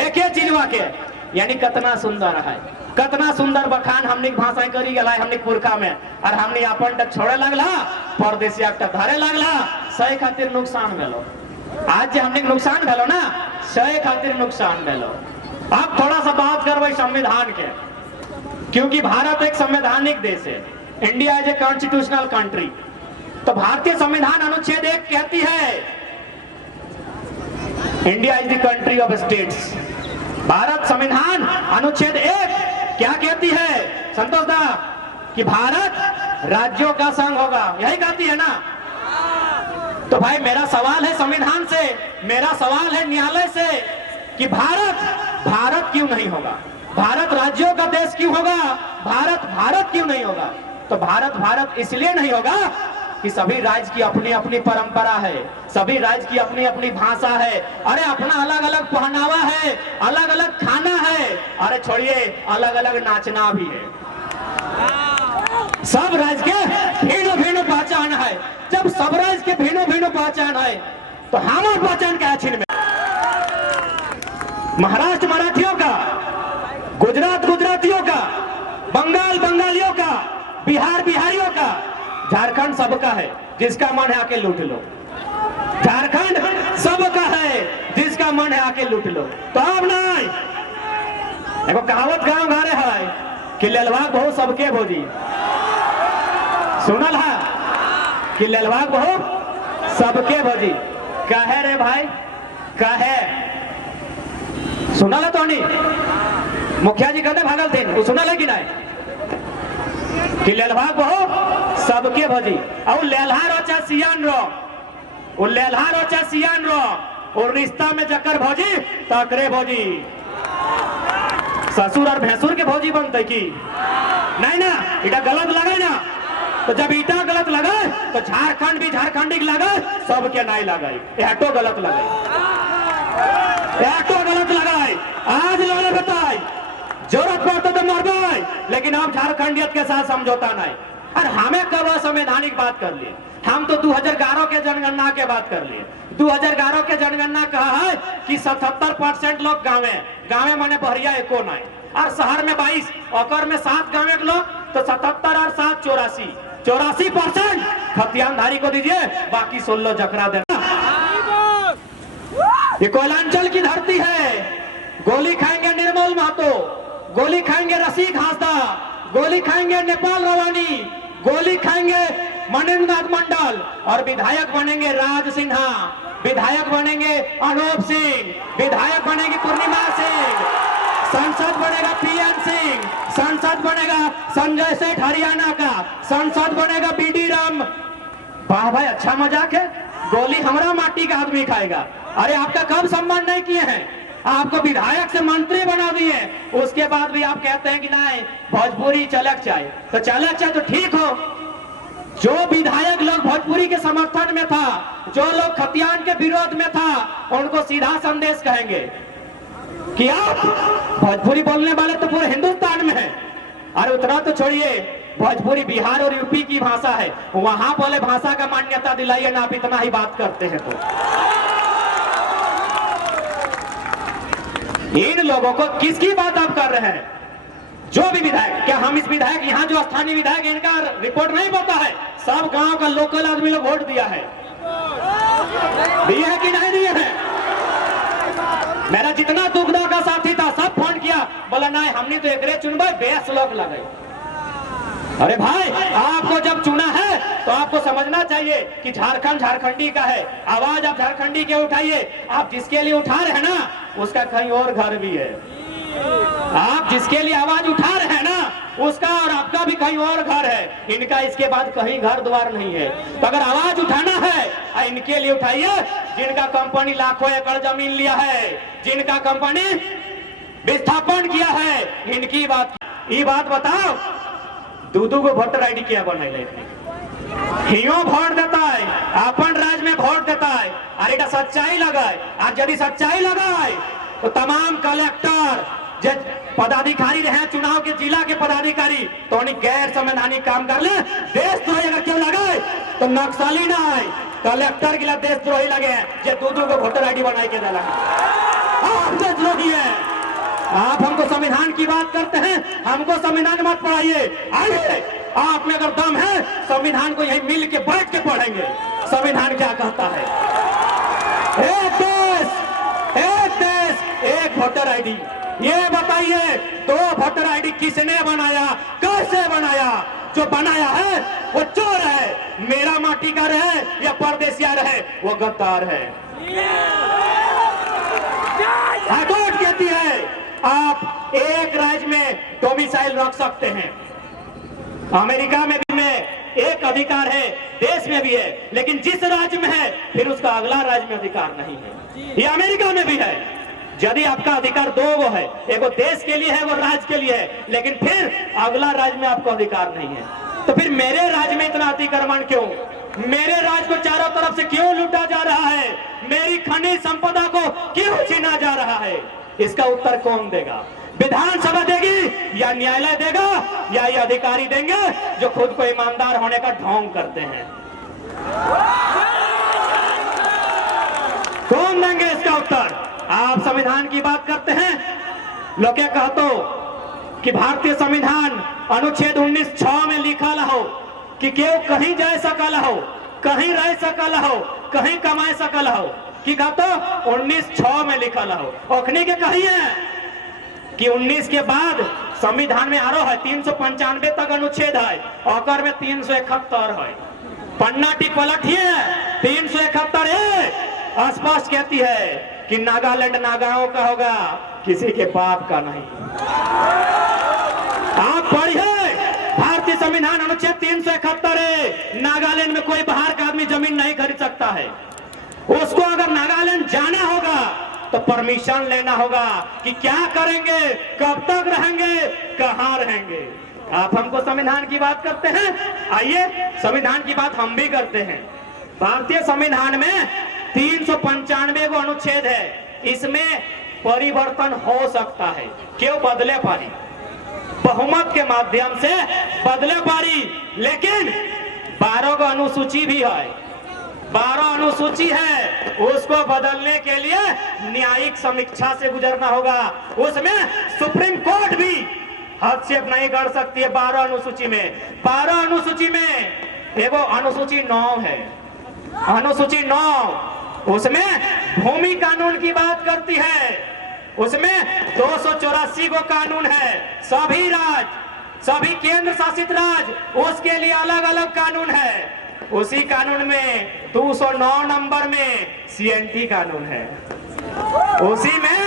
एक चीजवा के। यानी कितना सुंदर है, कितना सुंदर बखान हमने भाषा करी गला हमने पुरखा में, और हमने अपन छोड़े लगला, परदेसिया धरे लगला, सही खातिर नुकसान भेलो। आज हमने नुकसान भेलो ना, सही खातिर नुकसान भेलो। अब थोड़ा सा बात करबे संविधान के, क्योंकि भारत एक संवैधानिक देश है, India is a constitutional country. तो भारतीय संविधान अनुच्छेद 1 कहती है India is the country of states. Bharat संविधान अनुच्छेद 1 क्या कहती है संतोष दा? कि भारत राज्यों का संघ होगा, यही कहती है ना? तो भाई मेरा सवाल है संविधान से, मेरा सवाल है न्यायालय से कि भारत क्यों नहीं होगा? भारत राज्यों का देश क्यों होगा? भारत क्यों नहीं होगा? तो भारत इसलिए नहीं होगा कि सभी राज्य की अपनी अपनी परंपरा है, सभी राज्य की अपनी अपनी भाषा है, अरे अपना अलग अलग पहनावा है, अलग अलग खाना है, अरे छोड़िए अलग अलग नाचना भी है। सब राज्य के भिन्न भिन्न पहचान है। जब सब राज्य के भिन्न भिन्न पहचान है तो हमारी पहचान क्या छिन में? महाराष्ट्र मराठियों का, गुजरात गुजरातियों का, बंगाल बंगालियों का, बिहार बिहारियों का, झारखंड सबका है, जिसका मन है आके लूट लो। झारखंड सबका है, जिसका मन है आके लूट लो। तो अब नहीं, देखो कहावत गांव घरे है कि लेलवा बहु सबके भोजी, सुनल है? कि ललवाग बहु सबके भजी कहे रे भाई कहे सुनल तो नहीं मुखिया जी कहते भागल थे वो सुनल कि नहीं कि ललवाग बहु सबके भजी और लेल्हा रोचा सियान रो वो लेल्हा रोचा सियान रो और रिश्ता में जकर भौजी तकरे भौजी ससुर और भैंसुर के भौजी बनते की नहीं ना इटा गलत लगे ना तो जब ईटा गलत लगे तो झारखंड भी झारखंडी लगे सबके नहीं लगे एटो गलत लगे एटो गलत लगाए आज लोग बताए जरूरत पड़ता तो मर गए लेकिन अब झारखंडियत के साथ समझौता नहीं और हमें कब संवैधानिक बात कर लिए हम तो 2011 के जनगणना के बात कर लिए 2011 के जनगणना कहा है कि 77% लोग गाँव माने बहरिया एको नहीं और शहर में 22 और में 7 गाँव के लोग तो 77 और 7 84% खतियानधारी को दीजिए बाकी 16 जकरा देना। ये कोयलांचल की धरती है गोली खाएंगे निर्मल महतो गोली खाएंगे रसिक हांसदा गोली खाएंगे नेपाल रवानी गोली खाएंगे मणिन्द्रनाथ मंडल और विधायक बनेंगे राज सिन्हा विधायक बनेंगे अनूप सिंह विधायक बनेगी पूर्णिमा सिंह संसद बनेगा पीएन सिंह संसद बनेगा संजय सेठ हरियाणा का संसद बनेगा बीडी राम वाह भाई अच्छा मजाक है गोली हमारा माटी का आदमी खाएगा अरे आपका कब सम्मान नहीं किए हैं आपको विधायक से मंत्री बना दिए उसके बाद भी आप कहते हैं कि नहीं भोजपुरी चलक चाहे तो चलक चाहे तो ठीक हो जो विधायक लोग भोजपुरी के समर्थन में था जो लोग खतियान के विरोध में था उनको सीधा संदेश कहेंगे कि आप भोजपुरी बोलने वाले तो पूरे हिंदुस्तान में है अरे उतना तो छोड़िए भोजपुरी बिहार और यूपी की भाषा है वहां बोले भाषा का मान्यता दिलाइए ना आप इतना ही बात करते हैं तो इन लोगों को किसकी बात आप कर रहे हैं जो भी विधायक क्या हम इस विधायक यहाँ जो स्थानीय विधायक इनका रिपोर्ट नहीं पता है सब गांव का लोकल आदमी लोग वोट दिया है दिए है कि नहीं दिए है मेरा जितना दुगदा का साथी था सब फोन किया बोला नहीं हमने तो एक चुनबे बेस लोग लगे अरे भाई आपको जब चुना है तो आपको समझना चाहिए कि झारखंड झारखंडी का है आवाज आप झारखंडी के उठाइए आप जिसके लिए उठा रहे हैं ना उसका कहीं और घर भी है आप जिसके लिए आवाज उठा रहे हैं ना उसका और आपका भी कहीं और घर है इनका इसके बाद कहीं घर द्वार नहीं है तो अगर आवाज उठाना है इनके लिए उठाइए जिनका कंपनी लाखों एकड़ जमीन लिया है जिनका कंपनी विस्थापन किया है इनकी बात ये बात बताओ दूधू को वोटर आईडी क्या बने हियो वोट देता है अपन राज्य में वोट देता है अरे এটা सच्चाई लगाए आज यदि सच्चाई लगाए तो तमाम कलेक्टर पदाधिकारी रहे चुनाव के जिला के पदाधिकारी तो गैर संवैधानिक काम कर ले देशद्रोही अगर क्यों लगाए तो नक्सली ना आए कलेक्टर के लिए देशद्रोही लगे जो दूधू को वोटर आईडी बनाए के दिला आप देशद्रोही है आप हमको संविधान की बात करते हैं हमको संविधान मत पढ़ाइए आइए आप में अगर दम है संविधान को यहीं मिल के बैठ के पढ़ेंगे संविधान क्या कहता है एक देश एक वोटर आईडी ये बताइए दो वोटर आईडी किसने बनाया कैसे बनाया जो बनाया है वो चोर है मेरा माटी का रहे या परदेसिया रहे वो गद्दार है हाईकोर्ट कहती है आप एक राज्य में डोमिसाइल रख सकते हैं अमेरिका में भी में एक अधिकार है देश में भी है लेकिन जिस राज्य में है फिर उसका अगला राज्य में अधिकार नहीं है ये अमेरिका में भी है यदि आपका अधिकार दो वो है एक वो देश के लिए है वो राज्य के लिए है लेकिन फिर अगला राज्य में आपको अधिकार नहीं है तो फिर मेरे राज्य में इतना अतिक्रमण क्यों मेरे राज्य को चारों तरफ से क्यों लूटा जा रहा है मेरी खनिज संपदा को क्यों छीना जा रहा है इसका उत्तर कौन देगा विधानसभा देगी या न्यायालय देगा या ये अधिकारी देंगे जो खुद को ईमानदार होने का ढोंग करते हैं कौन देंगे इसका उत्तर आप संविधान की बात करते हैं लोग क्या कहते हो कि भारतीय संविधान अनुच्छेद 19(6) में लिखा हो कि केव कहीं जा सकल हो कहीं रह सकल हो कहीं कमा सकल हो कि कहते 19(6) में लिखा हो ओखनी के कही है कि 19 के बाद संविधान में आरो है 395 तक अनुच्छेद है और में 371 है पन्नाटी पलटिए 371 स्पष्ट कहती है कि नागालैंड नागाओं का होगा, किसी के पाप का नहीं। आप पढ़िए भारतीय संविधान अनुच्छेद 371 नागालैंड में कोई बाहर का आदमी जमीन नहीं खरीद सकता है। उसको अगर नागालैंड जाना होगा तो परमिशन लेना होगा कि क्या करेंगे, कब तक रहेंगे, कहां रहेंगे। आप हमको संविधान की बात करते हैं, आइए संविधान की बात हम भी करते हैं। भारतीय संविधान में 395 को अनुच्छेद है, इसमें परिवर्तन हो सकता है। क्यों? बदले पारी, बहुमत के माध्यम से बदले पारी। लेकिन 12 को अनुसूची भी है, 12 अनुसूची है, उसको बदलने के लिए न्यायिक समीक्षा से गुजरना होगा। उसमें सुप्रीम कोर्ट भी हस्तक्षेप नहीं कर सकती है। 12 अनुसूची में, 12 अनुसूची में एगो अनुसूची 9 है, अनुसूची 9 उसमें भूमि कानून की बात करती है। उसमें 284 को कानून है, सभी राज्य, सभी केंद्र शासित राज्य, उसके लिए अलग अलग कानून है। उसी कानून में 209 नंबर में सीएनटी कानून है, उसी में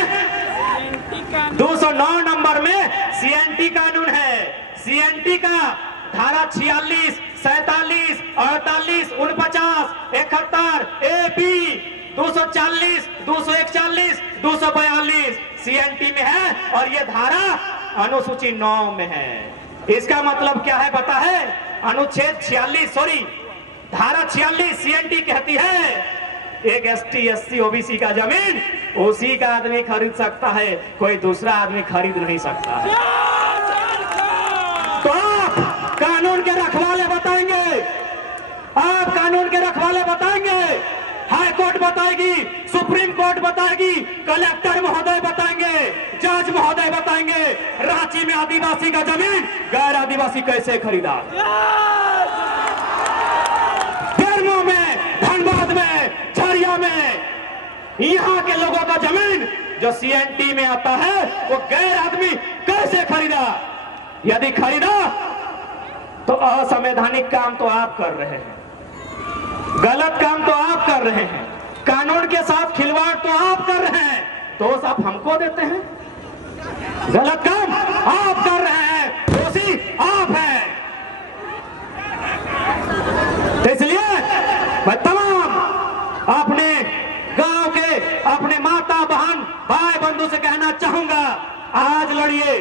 209 नंबर में सीएनटी कानून है। सीएनटी का धारा 46, 47, 48, 49, 71, एपी 240, 241, 242 सीएनटी में है और ये धारा अनुसूची 9 में है। इसका मतलब क्या है पता है? अनुच्छेद 46 धारा 46 सीएनटी कहती है एक एसटी, एससी, ओबीसी का जमीन उसी का आदमी खरीद सकता है, कोई दूसरा आदमी खरीद नहीं सकता है। तो आप कानून के रखवाले बताएंगे, आप कानून के रखवाले बताएंगे, हाई कोर्ट बताएगी, सुप्रीम कोर्ट बताएगी, कलेक्टर महोदय बताएंगे, जज महोदय बताएंगे, रांची में आदिवासी का जमीन गैर आदिवासी कैसे खरीदा, बेरमो में, धनबाद में, झरिया में, यहाँ के लोगों का जमीन जो सीएनटी में आता है वो गैर आदमी कैसे खरीदा। यदि खरीदा तो असंवैधानिक काम तो आप कर रहे हैं, गलत काम तो आप कर रहे हैं, कानून के साथ खिलवाड़ तो आप कर रहे हैं, दोष आप हमको देते हैं। गलत काम आप कर रहे हैं, दोषी आप हैं। तो इसलिए मैं तमाम अपने गांव के, अपने माता बहन भाई बंधु से कहना चाहूंगा, आज लड़िए।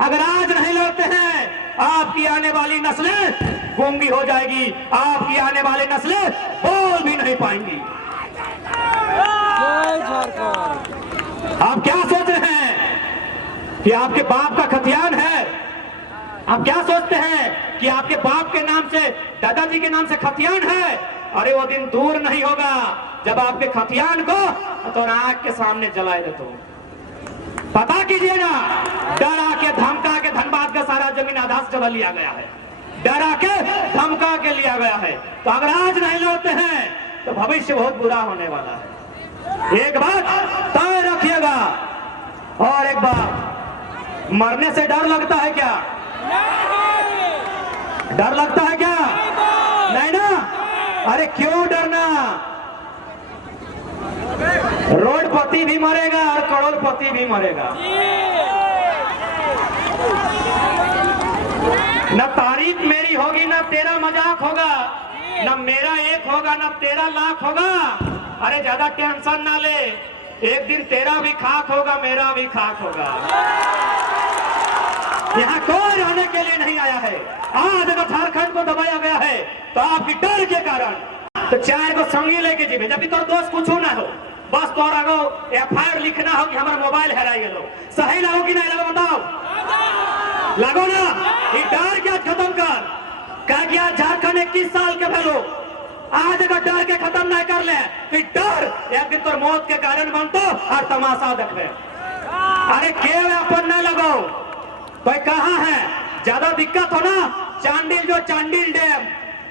अगर आज नहीं लड़ते हैं आपकी आने वाली नस्लें गूंगी हो जाएगी, आपकी आने वाली नस्लें बोल भी नहीं पाएंगी। आप क्या सोच रहे हैं कि आपके बाप का खतियान है? आप क्या सोचते हैं कि आपके बाप के नाम से, दादाजी के नाम से खतियान है? अरे वो दिन दूर नहीं होगा जब आपके खतियान को तो आंख के सामने जलाए दे। तो पता कीजिए ना, डरा के धमका के धनबाद का सारा जमीन आधा से जला लिया गया है, डरा के धमका के लिया गया है। तो अगर आज नहीं लड़ते हैं तो भविष्य बहुत बुरा होने वाला है। एक बात तय रखिएगा, और एक बात, मरने से डर लगता है क्या? डर लगता है क्या? नहीं ना? अरे क्यों डरना? रोडपति भी मरेगा और करोड़पति भी मरेगा। न तारीफ मेरी होगी, न तेरा मजाक होगा, न मेरा एक होगा, न तेरा लाख होगा। अरे ज्यादा टेंशन ना ले, एक दिन तेरा भी खाक होगा, मेरा भी खाक होगा। यहाँ कोई रहने के लिए नहीं आया है। आज अगर झारखंड को दबाया गया है तो आपकी डर के कारण। तो चाहे को संगी लेके जीवे, जब भी तो दोस्त कुछ ना हो, बस तोरा को एफआईआर लिखना हो कि हमारा मोबाइल हेरा गेलो, सही लगो कि नहीं लगो बताओ? लगो ना? ये डर के खत्म कर, कह गया झारखंड 21 साल के भेलो, आज अगर डर के खत्म नहीं कर ले तो डर एक दिन तो मौत के कारण बनतो और तमाशा देखबे। अरे केव अपन नहीं लगो, भाई कहाँ है? ज्यादा दिक्कत हो ना, चांडिल जो चांडिल डैम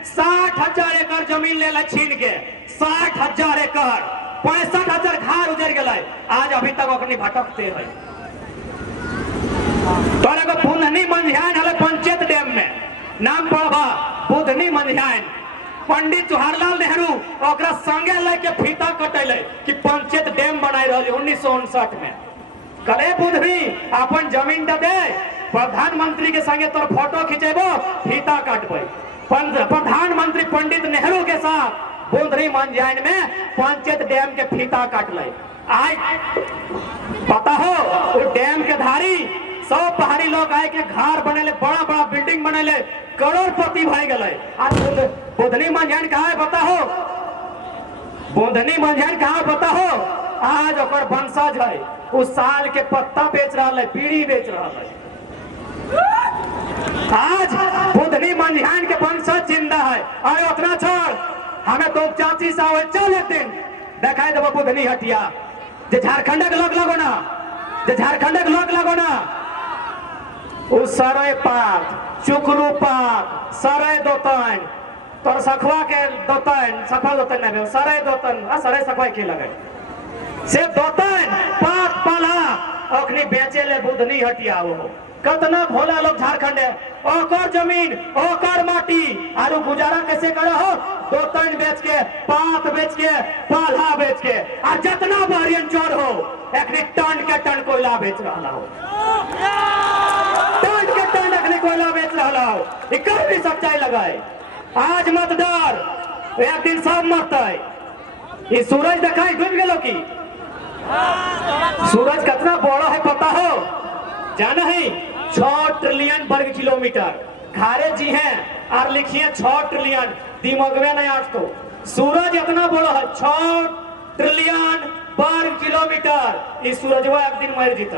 60,000 एकड़ जमीन ले ला छीन के, 60,000 एकड़, 65,000 घर उजड़ गए, आज अभी तक अपनी भटकते है। तोरे को बुधनी मंझाइन हले पंचायत डैम में नाम पढ़बा, बुधनी मंझाइन पंडित जवाहरलाल नेहरू ओकरा संगे लेके फीता कटेले कि पंचायत डैम बनाई रही 1959 में। कले बुधनी अपन जमीन दे प्रधानमंत्री के संगे तोर फोटो खिंचेबो फीता काटबे। प्रधानमंत्री पंडित नेहरू के साथ बुंदरी मंजाइन में पंचायत डैम के फीता काटले। आज पता हो वो डैम के धारी सब पहाड़ी लोग आए के घर बनेले, बड़ा बड़ा बिल्डिंग बनेले, करोड़पति भय गए। आज बुधनी मंजाइन कहाँ है पता हो? बुधनी मंजाइन कहाँ पता हो? आज ओकर वंशज है, उस साल के पत्ता बेच रहा है, बीड़ी बेच रहा है। आज बुधनी मंजाइन के वंशज जिंदा है। अरे उतना छोड़, हमें तो चाची साहब चल एक दिन दिखाई देव बुधनी हटिया जे झारखंड के लोग लगो ना, जे झारखंड के लोग लगो ना, उस सरय पात चुकरू पात सरय दोतन तोर सखवा के दोतन सखवा दोतन नहीं सरय दोतन सरय सखवा के लगे से दोतन पात पाला अखनी बेचे ले बुधनी हटिया। वो कतना भोला लोग झारखंड है, ओकर जमीन ओकर माटी आरु गुजारा कैसे करे हो? दोतन बेच के, पात बेच के, पाला बेच के, और जितना बारियन चोर हो एकनी टन के टन कोयला बेच रहा हो, टन के टन एकनी कोयला बेच रहा हो। इकर भी सच्चाई लगाए। आज मत डर, एक दिन सब मरते। ये सूरज दिखाई डूब गेलो की? सूरज कितना बड़ा है पता हो? जाना है 6 ट्रिलियन वर्ग किलोमीटर। खारे जी हैं और लिखिए 6 ट्रिलियन, दिमाग में नहीं आज तो। सूरज इतना बड़ा है 6 ट्रिलियन वर्ग किलोमीटर। इस सूरजवा एक दिन मर जीता।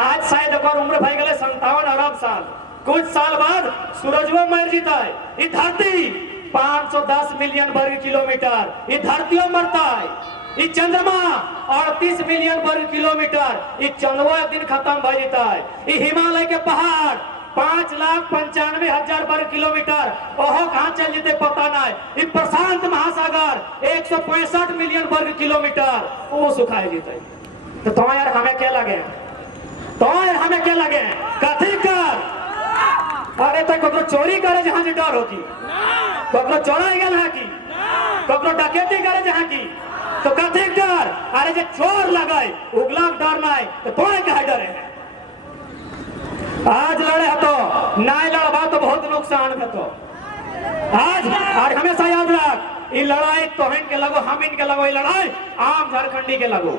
आज शायद ओकर उम्र भई गए 57 अरब साल। कुछ साल बाद सूरजवा मर जीता है। ये धरती 510 मिलियन वर्ग किलोमीटर, ये धरतियों मरता है। ये चंद्रमा 38 मिलियन वर्ग किलोमीटर, ये चंद्रमा एक दिन खत्म हो जाता है। ये हिमालय के पहाड़ 5,95,000 वर्ग किलोमीटर, ओहो कहाँ चल जेते पता नहीं। ये प्रशांत महासागर 165 मिलियन वर्ग किलोमीटर, वो सुखाए जेते। तो यार हमें क्या लगे? तो यार हमें क्या लगे? कथी कर? अरे तो ककरो चोरी करे जहाँ से डर होगी, ककरो चोराई गल है की, ककरो डकैती करे जहाँ की, तो कथी डर? अरे जे चोर लगाए उगला डर नहीं तो तोड़े कहे डरे हैं? आज लड़े है तो नहीं लड़बा तो बहुत नुकसान है। तो आज और हमेशा याद रख, ये लड़ाई तोहन के लगो, हम इनके लगो, ये लड़ाई आम झारखंडी के लगो।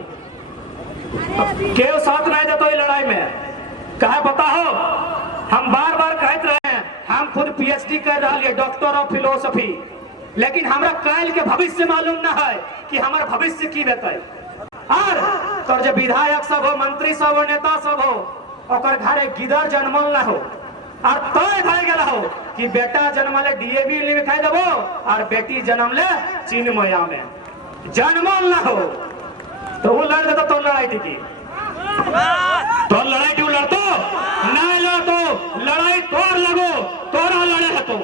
केव साथ नहीं देते ये लड़ाई में। कहे पता हो, हम बार बार कहते रहे हैं, हम खुद पीएचडी कर रहा है, डॉक्टर ऑफ फिलोसफी, लेकिन हमरा कल के भविष्य मालूम न है कि हमारा भविष्य की रहता है। और तो जो विधायक सब हो, मंत्री सब हो, नेता सब हो, और घरे गिदर जन्मल ना हो और तय भय गया हो कि बेटा जन्मले डीएवी में खाई देबो और बेटी जन्म ले चिन्मया में जन्मल ना हो, तो वो लड़ देता तो लड़ाई थी। तो लड़ाई क्यों लड़तो? नहीं लड़तो, लड़ाई तोड़ लगो, तोरा लड़े है तो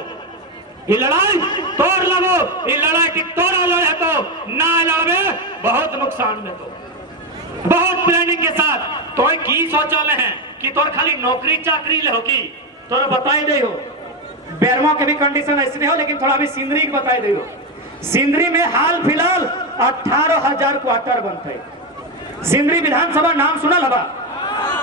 ये लड़ाई तोड़ लगो, ये लड़ाई की तोड़ा लड़े है तो ना लड़े बहुत नुकसान में। तो बहुत प्लानिंग के साथ तो की सोचल है कि तोर खाली नौकरी चाकरी ले हो की तोरा बताई दे हो। बेरवा के भी कंडीशन ऐसे हो, लेकिन थोड़ा भी सिंदरी के बताई दे हो। सिंदरी में हाल फिलहाल 18,000 क्वार्टर बनते। सिंदरी विधानसभा नाम सुनल हवा?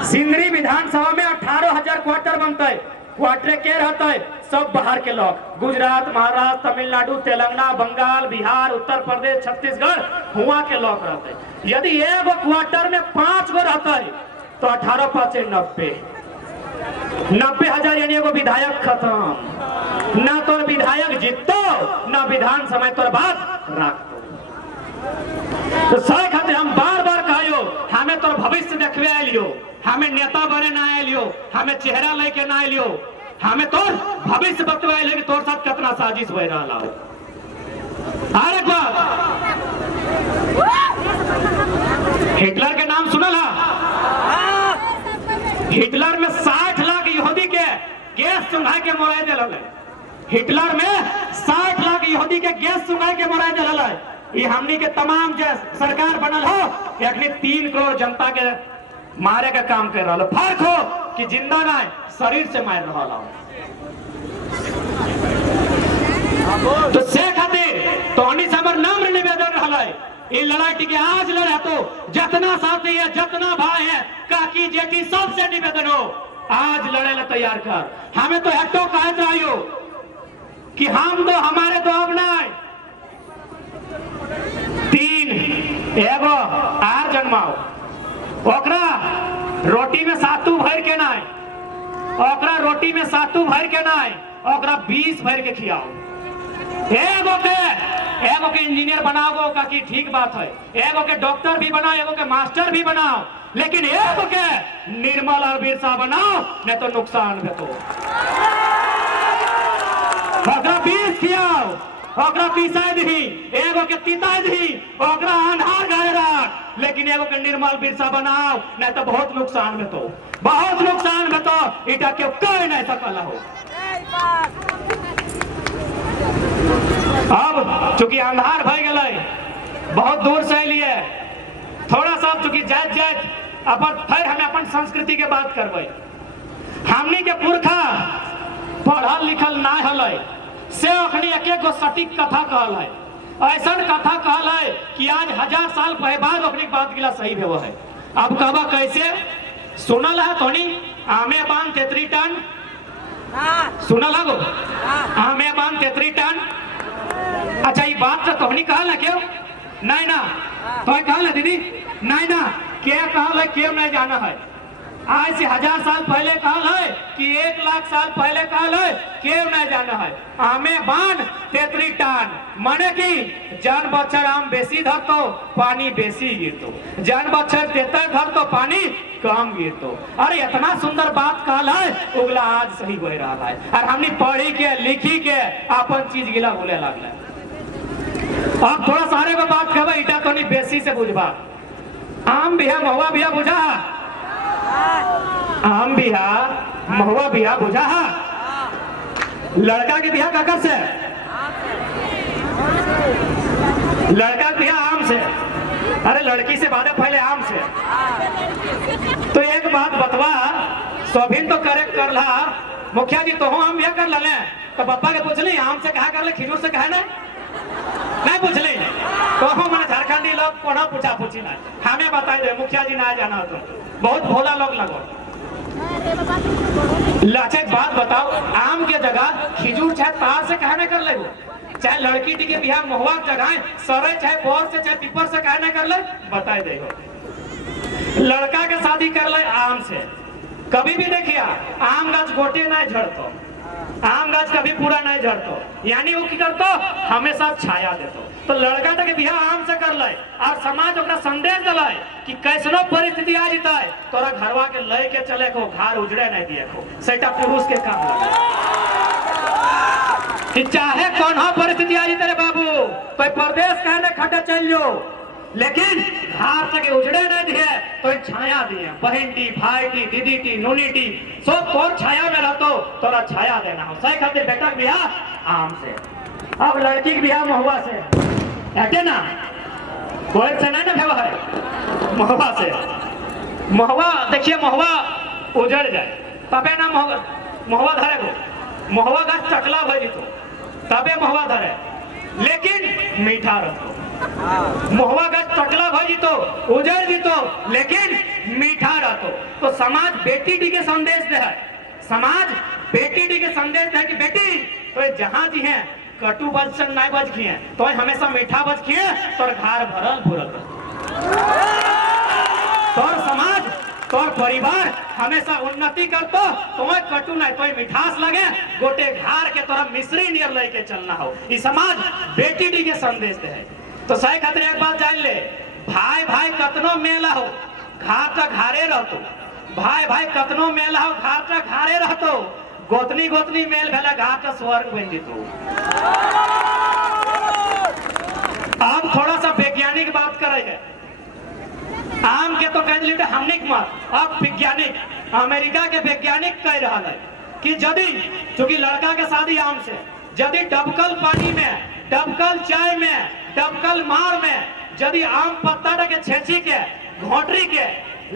सिंदरी विधानसभा में 18,000 क्वार्टर बनता है। क्वार्टर के रहता है सब बाहर के लोग, गुजरात, महाराष्ट्र, तमिलनाडु, तेलंगाना, बंगाल, बिहार, उत्तर प्रदेश, छत्तीसगढ़ हुआ के लोग रहते हैं। यदि एक क्वार्टर में 5 गो रहता है तो 18 5 90,000 यानी एगो विधायक खत्म। ना तो विधायक जीतो ना विधान समय तोर बात राख। तो सही खातिर हम बार बार कहियो, हमें तोर भविष्य देखवे आइलियो, हमें नेता बने ना आइलियो, हमें चेहरा लेके ना आइलियो, हमें तोर भविष्य बतवाए कि तोर साथ कितना साजिश हो रहा हो। और एक बात, हिटलर के नाम सुनल है? हिटलर में 60 लाख यहूदी के गैस सुंघा के मराए दिल। हिटलर में 60 लाख यहूदी के गैस सुंघा के मराए दिल। ये हमनी के तमाम जो सरकार बनल हो, अखनी 3 करोड़ जनता के मारे का काम कर रहा हो। फर्क हो कि जिंदा ना शरीर से मार रहा हो। तो से खातिर तोहनी से हमर नम्र निवेदन रहलै ई लड़ाई के आज लड़े तो जितना साथी है जितना भाई है काकी जेठी सबसे निवेदन हो आज लड़े ला तैयार कर। हमें तो हटो कहते रहियो कि हम तो हमारे तो अब नहीं 3 एगो आर जन्माओ ओकरा रोटी में सातू भर के नहीं ओकरा रोटी में सातू भर के नहीं ओकरा 20 भर के खियाओ। एगो के इंजीनियर बनाओ का कि ठीक बात है, एगो के डॉक्टर भी बनाओ, एगो के मास्टर भी बनाओ, लेकिन एगो के निर्मल और बिरसा बनाओ नहीं तो नुकसान है। तो ओकरा 20 खियाओ ओकरा पिसाई दी, एगो के तिताई दी, ओकरा अन्हार गाय रख, लेकिन एगो के निर्मल बिरसा बनाओ नहीं तो बहुत नुकसान में। तो बहुत नुकसान में तो इटा क्यों कह नहीं सकला हो। अब चूंकि अंधार भय गए बहुत दूर से लिए थोड़ा सा चूंकि जात जात अपन फिर हमें अपन संस्कृति के बात करबे। हमनी के पुरखा पढ़ल लिखल ना हलै से अखनी एक गो सटीक कथा कहल है, ऐसा कथा कहल है कि आज 1000 साल बाद अपनी बात गिला सही भेव है। अब कहबा कैसे सुनल है तोनी आमे बांध 33 टन सुनल है गो आमे बांध 33 टन। अच्छा ये बात तो तोहनी कहल है क्यों नहीं ना तो कहल है दीदी नहीं ना क्या कहल है क्यों नहीं जाना है। आज से 1000 साल पहले कहल है कि 1 लाख साल पहले कहल है क्यों नहीं जाना है। आमे बांध 33 टन माने कि जन बच्चर आम बेसी धरतो पानी बेसी गिरतो, जन बच्चर 73 धरतो पानी कम गिरतो। अरे इतना सुंदर बात कहल है उगला आज सही बह रहा है और हमने पढ़ी के लिखी के अपन चीज गिला बोले लगला। अब थोड़ा सारे को बात कहबा इटा तो नहीं बेसी से बुझबा। आम बिहा महुआ बिहा बुझा आम बिहा महुआ बिहा बुझा लड़का के बिहा काकर से लड़का के बिहा आम से। अरे लड़की से बात पहले आम से। तो एक बात बतवा सोभिन तो करेक्ट कर ला मुखिया जी तो हम बिहा कर ले तो पापा के पूछ ली आम से कहा कर ले खिजूर से कहा नहीं पूछ ली तो हम झारखंडी लोग कोना पूछा पूछी ना हमें बताई दे मुखिया जी ना जाना तो बहुत भोला लोग लगो। लाचे बात बताओ आम के जगह खिजूर चाहे तार से कहने कर ले चाहे लड़की के बिहार महुआ जगह सरे चाहे बोर से चाहे पीपर से कहने कर ले बताए दे। लड़का के शादी कर ले आम से कभी भी देखिए आम गाछ गोटे नहीं झड़तो आम गाछ कभी पूरा नहीं झड़तो यानी वो की करतो हमेशा छाया देतो। तो लड़का के बिहार आम से कर ले और समाज ओकरा संदेश दिलाए कि कैसनो परिस्थिति आ जीता है तोरा घरवा के ले के चले को घर उजड़े नहीं दिए को सेटा पुरुष के काम लगे कि चाहे कौन परिस्थिति आ जीते रे बाबू कोई प्रदेश कहने खटे चल जो लेकिन घर तक उजड़े नहीं दिए तो छाया दिए बहन टी भाई टी दीदी टी नूनी टी सब कौन छाया में रहतो तोरा छाया देना हो सही खातिर बेटा के बिहार आम से। अब लड़की के बिहार महुआ से है ना कोई से नहीं ना भेवा है महुआ से। महुआ देखिए महुआ उजड़ जाए तबे ना महुआ धरे को महुआ गाछ टकला भई तो तबे महुआ धरे लेकिन मीठा रहो। महुआ गाछ टकला भई तो उजड़ जीतो लेकिन मीठा रहतो। तो समाज बेटी टी के संदेश दे है समाज बेटी टी के संदेश दे कि बेटी तो जहां जी हैं कटु वचन नहीं बज किए तो हमेशा मीठा बज किए तोर घर भरल भरल तोर समाज तोर परिवार हमेशा उन्नति करतो तुम्हें कटु नहीं तो मिठास लगे गोटे घर के तोरा मिश्री नियर लेके चलना हो। इस समाज बेटी टी के संदेश दे है। तो सही खातिर एक बात जान ले भाई भाई कतनो मेला हो घाट घारे रहतो भाई भाई कतनो मेला हो घाट घारे रहतो गोतनी गोतनी मेल भेला घाट स्वर्ग बन जीतो। अब थोड़ा सा वैज्ञानिक बात करे आम के तो कह लीजिए हमने मत अब वैज्ञानिक अमेरिका के वैज्ञानिक कह रहा है कि यदि चूंकि लड़का के शादी आम से यदि डबकल पानी में डबकल चाय में डबकल मार में यदि आम पत्ता के छेची के घोटरी के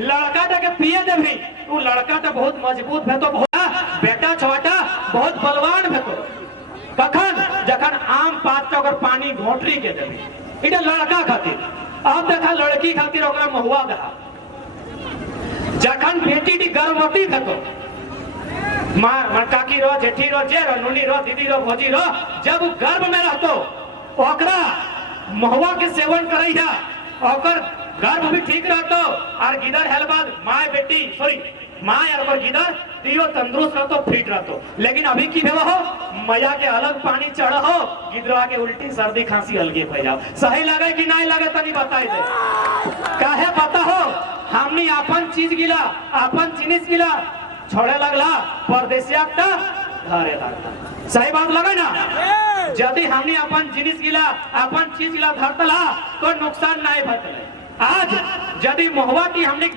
लड़का के पिए दे भी वो लड़का तो बहुत मजबूत है तो बेटा छोटा बहुत बलवान है तो कखन जखन आम पात अगर पानी मोटरी के देवे इटा लड़का खातिर। अब देखा लड़की खातिर ओकरा महुआ दहा जखन बेटी डी गर्भवती खतो मार काकी रो जेठी रो जे रो नुनी रो दीदी रो भौजी रो जब गर्भ में रहतो ओकरा महुआ के सेवन करैया ओकर गर्भ भी ठीक रहतो और गिदर हेल बाद माय बेटी सॉरी माय और गिदर दियो तंदुरुस्त रहतो फिट रहतो। लेकिन अभी की भेवा हो मैया के अलग पानी चढ़ हो गिदरवा के उल्टी सर्दी खांसी अलगे भई जाओ। सही लगे कि नहीं लगे तनी बताई दे काहे पता हो हमनी अपन चीज गिला अपन जिनिस गिला छोड़े लगला परदेसिया का धारे लगला। सही बात लगे ना यदि हमनी अपन जिनिस गिला अपन चीज गिला धरतला तो नुकसान नहीं भतले। आज यदि महुआटी हमनी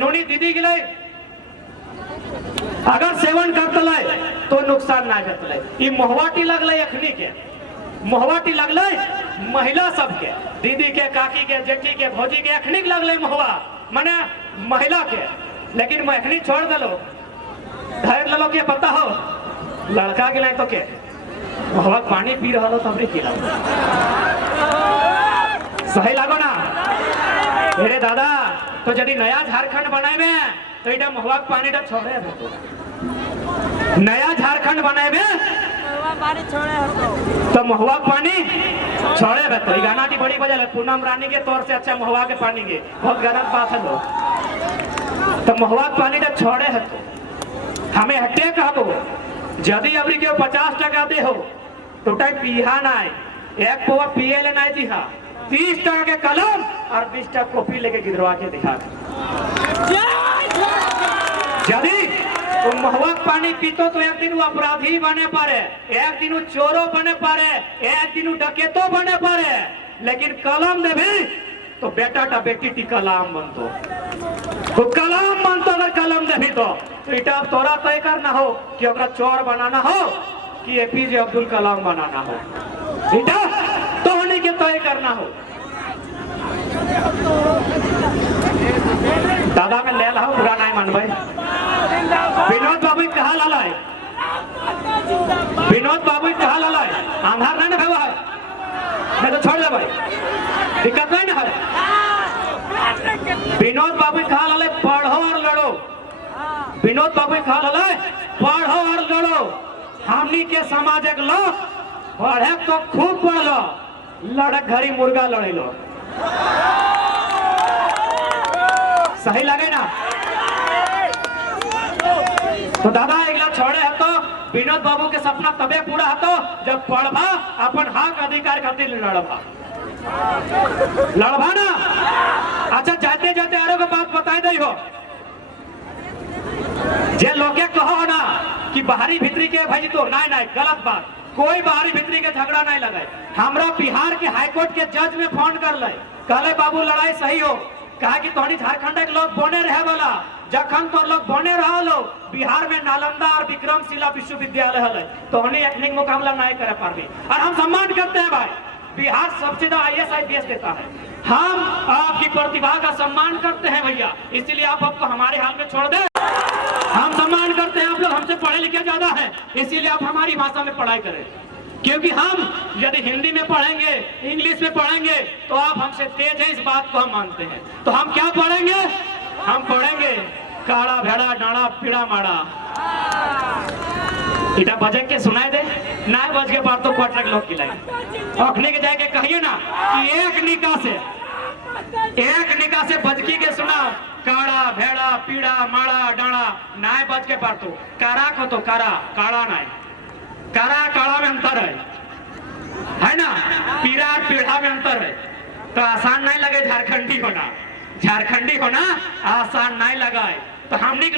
नोनी दीदी गिले अगर सेवन करतले तो नुकसान नहीं भतले। ई महुआटी लगले अखनी के महुआटी लगले महिला सबके दीदी के काकी के जेठी के भौजी के अखनी लगले महुआ माने महिला के। लेकिन मैं अखनी छोड़ दलो धैर्य ललो के पता हो लड़का के तो के महुआ पानी पी रहा हो तब की लागो सही लागो ना अरे दादा। तो यदि नया झारखंड बनाए तो इटा महुआ पानी टा छोड़े तो नया झारखंड बनाए तो महुआ पानी छोड़े तो गाना की बड़ी वजह है पूनम रानी के तौर से अच्छा महुआ के पानी के बहुत गलत बात है लोग। तो महुआ पानी टा छोड़े है तो हमें हटे कहबो यदि अबरी के 50 टका दे हो तो टाइम पीहा ना एक पोवा पिए ले नहीं दिहा 30 टका के कलम और 20 टका कॉपी लेके गिरवा के दिखा यदि तो महुआ पानी पीतो तो एक दिन वो अपराधी बने पारे एक दिन वो चोरो बने पारे एक दिन वो डकेतो बने पारे। लेकिन कलम दे भी तो बेटा टा बेटी टी कलाम बनतो तो कलाम बनतो अगर कलम दे भी तो इटा तोरा तय करना हो कि ओकरा चोर बनाना हो कि एपीजे अब्दुल कलाम बनाना हो इटा तो होने के तय करना हो। दादा में ले लाओ पूरा नहीं मान भाई विनोद बाबू कहा लालाय विनोद बाबू कहा लालाय आंधार नहीं ना भेवा है मैं तो छोड़ दे भाई दिक्कत नहीं ना है। विनोद बाबू कहा लालाय पढ़ो और लड़ो विनोद बाबू कहा लालाय पढ़ो और लड़ो। हमनी के समाज एक लो पढ़े तो खूब पढ़ लो लड़क घरी मुर्गा लड़े लो सही लगे ना। तो दादा एक लाख छोड़े है तो विनोद बाबू के सपना तबे पूरा है तो जब पढ़बा अपन हक अधिकार खातिर लड़बा ना। अच्छा जाते जाते आरो के बात बताए दई हो जे लोगे कहो ना कि बाहरी भीतरी के भाई तो नहीं नहीं गलत बात कोई बाहरी भीतरी के झगड़ा नहीं लगाए। हमरा बिहार के हाईकोर्ट के जज में फोन कर ले कहले बाबू लड़ाई सही हो कहा कि तोहनी झारखंड के लोग बने रहे वाला जखन तो लोग बने रहा लो बिहार में नालंदा और विक्रमशिला विश्वविद्यालय है तोहनी एक मुकाबला नहीं कर पाबी। और हम सम्मान करते हैं भाई बिहार सबसे ज्यादा IAS IPS देता है हम आपकी प्रतिभा का सम्मान करते हैं भैया इसलिए आप आपको हमारे हाल में छोड़ दे। हम सम्मान करते हैं आप लोग हमसे पढ़े लिखे ज्यादा है इसीलिए आप हमारी भाषा में पढ़ाई करें क्योंकि हम यदि हिंदी में पढ़ेंगे इंग्लिश में पढ़ेंगे तो आप हमसे तेज हैं इस बात को हम मानते हैं। तो हम क्या पढ़ेंगे हम पढ़ेंगे काड़ा भेड़ा डाड़ा पीड़ा माड़ा इटा बजे के सुनाई दे ना बज के बाद तो क्वार्टर लोग खिलाए अखने के जाके कहिए ना कि एक निका से बजकी के सुना काड़ा भेड़ा पीड़ा माड़ा डाड़ा नाय बज के पार तो कारा को तो कारा काड़ा नाय कारा काड़ा में अंतर है ना पीड़ा और पीड़ा में अंतर है। तो आसान नहीं लगे झारखंडी होना आसान नहीं लगाए। तो हमने के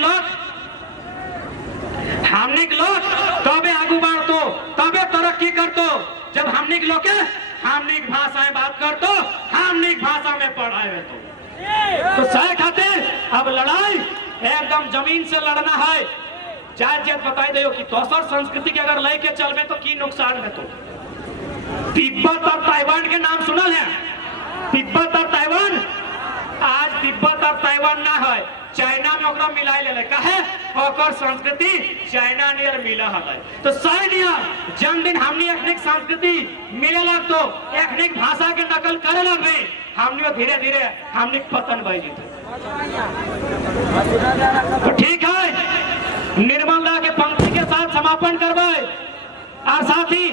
लोग तबे आगू बढ़तो तबे तरक्की करतो जब हमने के लोग के हमने भाषाएं बात करतो हमने भाषा में पढ़ाए तो सही खातिर अब लड़ाई एकदम जमीन से लड़ना है। जायज बताई दो कि दोसर संस्कृति के अगर लेके चलबे तो की नुकसान है। तो तिब्बत और ताइवान के नाम सुनल है तिब्बत और ताइवान आज तिब्बत और ताइवान ना है, चाइना में ओकरा मिलाए ले कहे ओकर संस्कृति चाइना नियर मिला है। तो शायद यार जन्मदिन हमनी एथनिक संस्कृति मिले लग तो एथनिक भाषा के नकल करे लगे, हमनी धीरे धीरे हमनी पतन बह जीते। तो ठीक है, निर्मल दा के पंक्ति के साथ समापन करवाए और साथ ही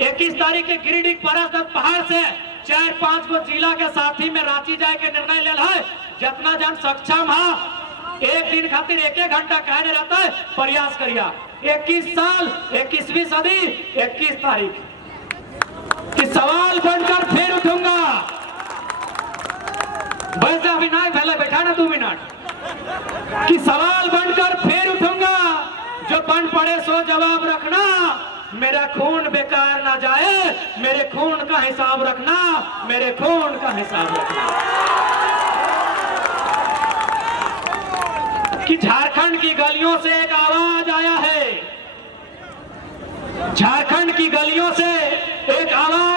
21 तारीख के गिरिडीह परसदत्त पहाड़ से 4-5 गो जिला के साथी में रांची जाए के निर्णय लेल है। जितना जन सक्षम है एक दिन खातिर 1-1 घंटा कहने रहता है, प्रयास करिया। 21 साल 21वीं सदी 21 तारीख कि सवाल बनकर फिर उठूंगा। वैसे अभी ना पहले बैठा ना 2 मिनट कि सवाल बनकर फिर उठूंगा, जो बन पड़े सो जवाब रखना, मेरा खून बेकार ना जाए, मेरे खून का हिसाब रखना, मेरे खून का हिसाब रखना। कि झारखंड की गलियों से एक आवाज आया है, झारखंड की गलियों से एक आवाज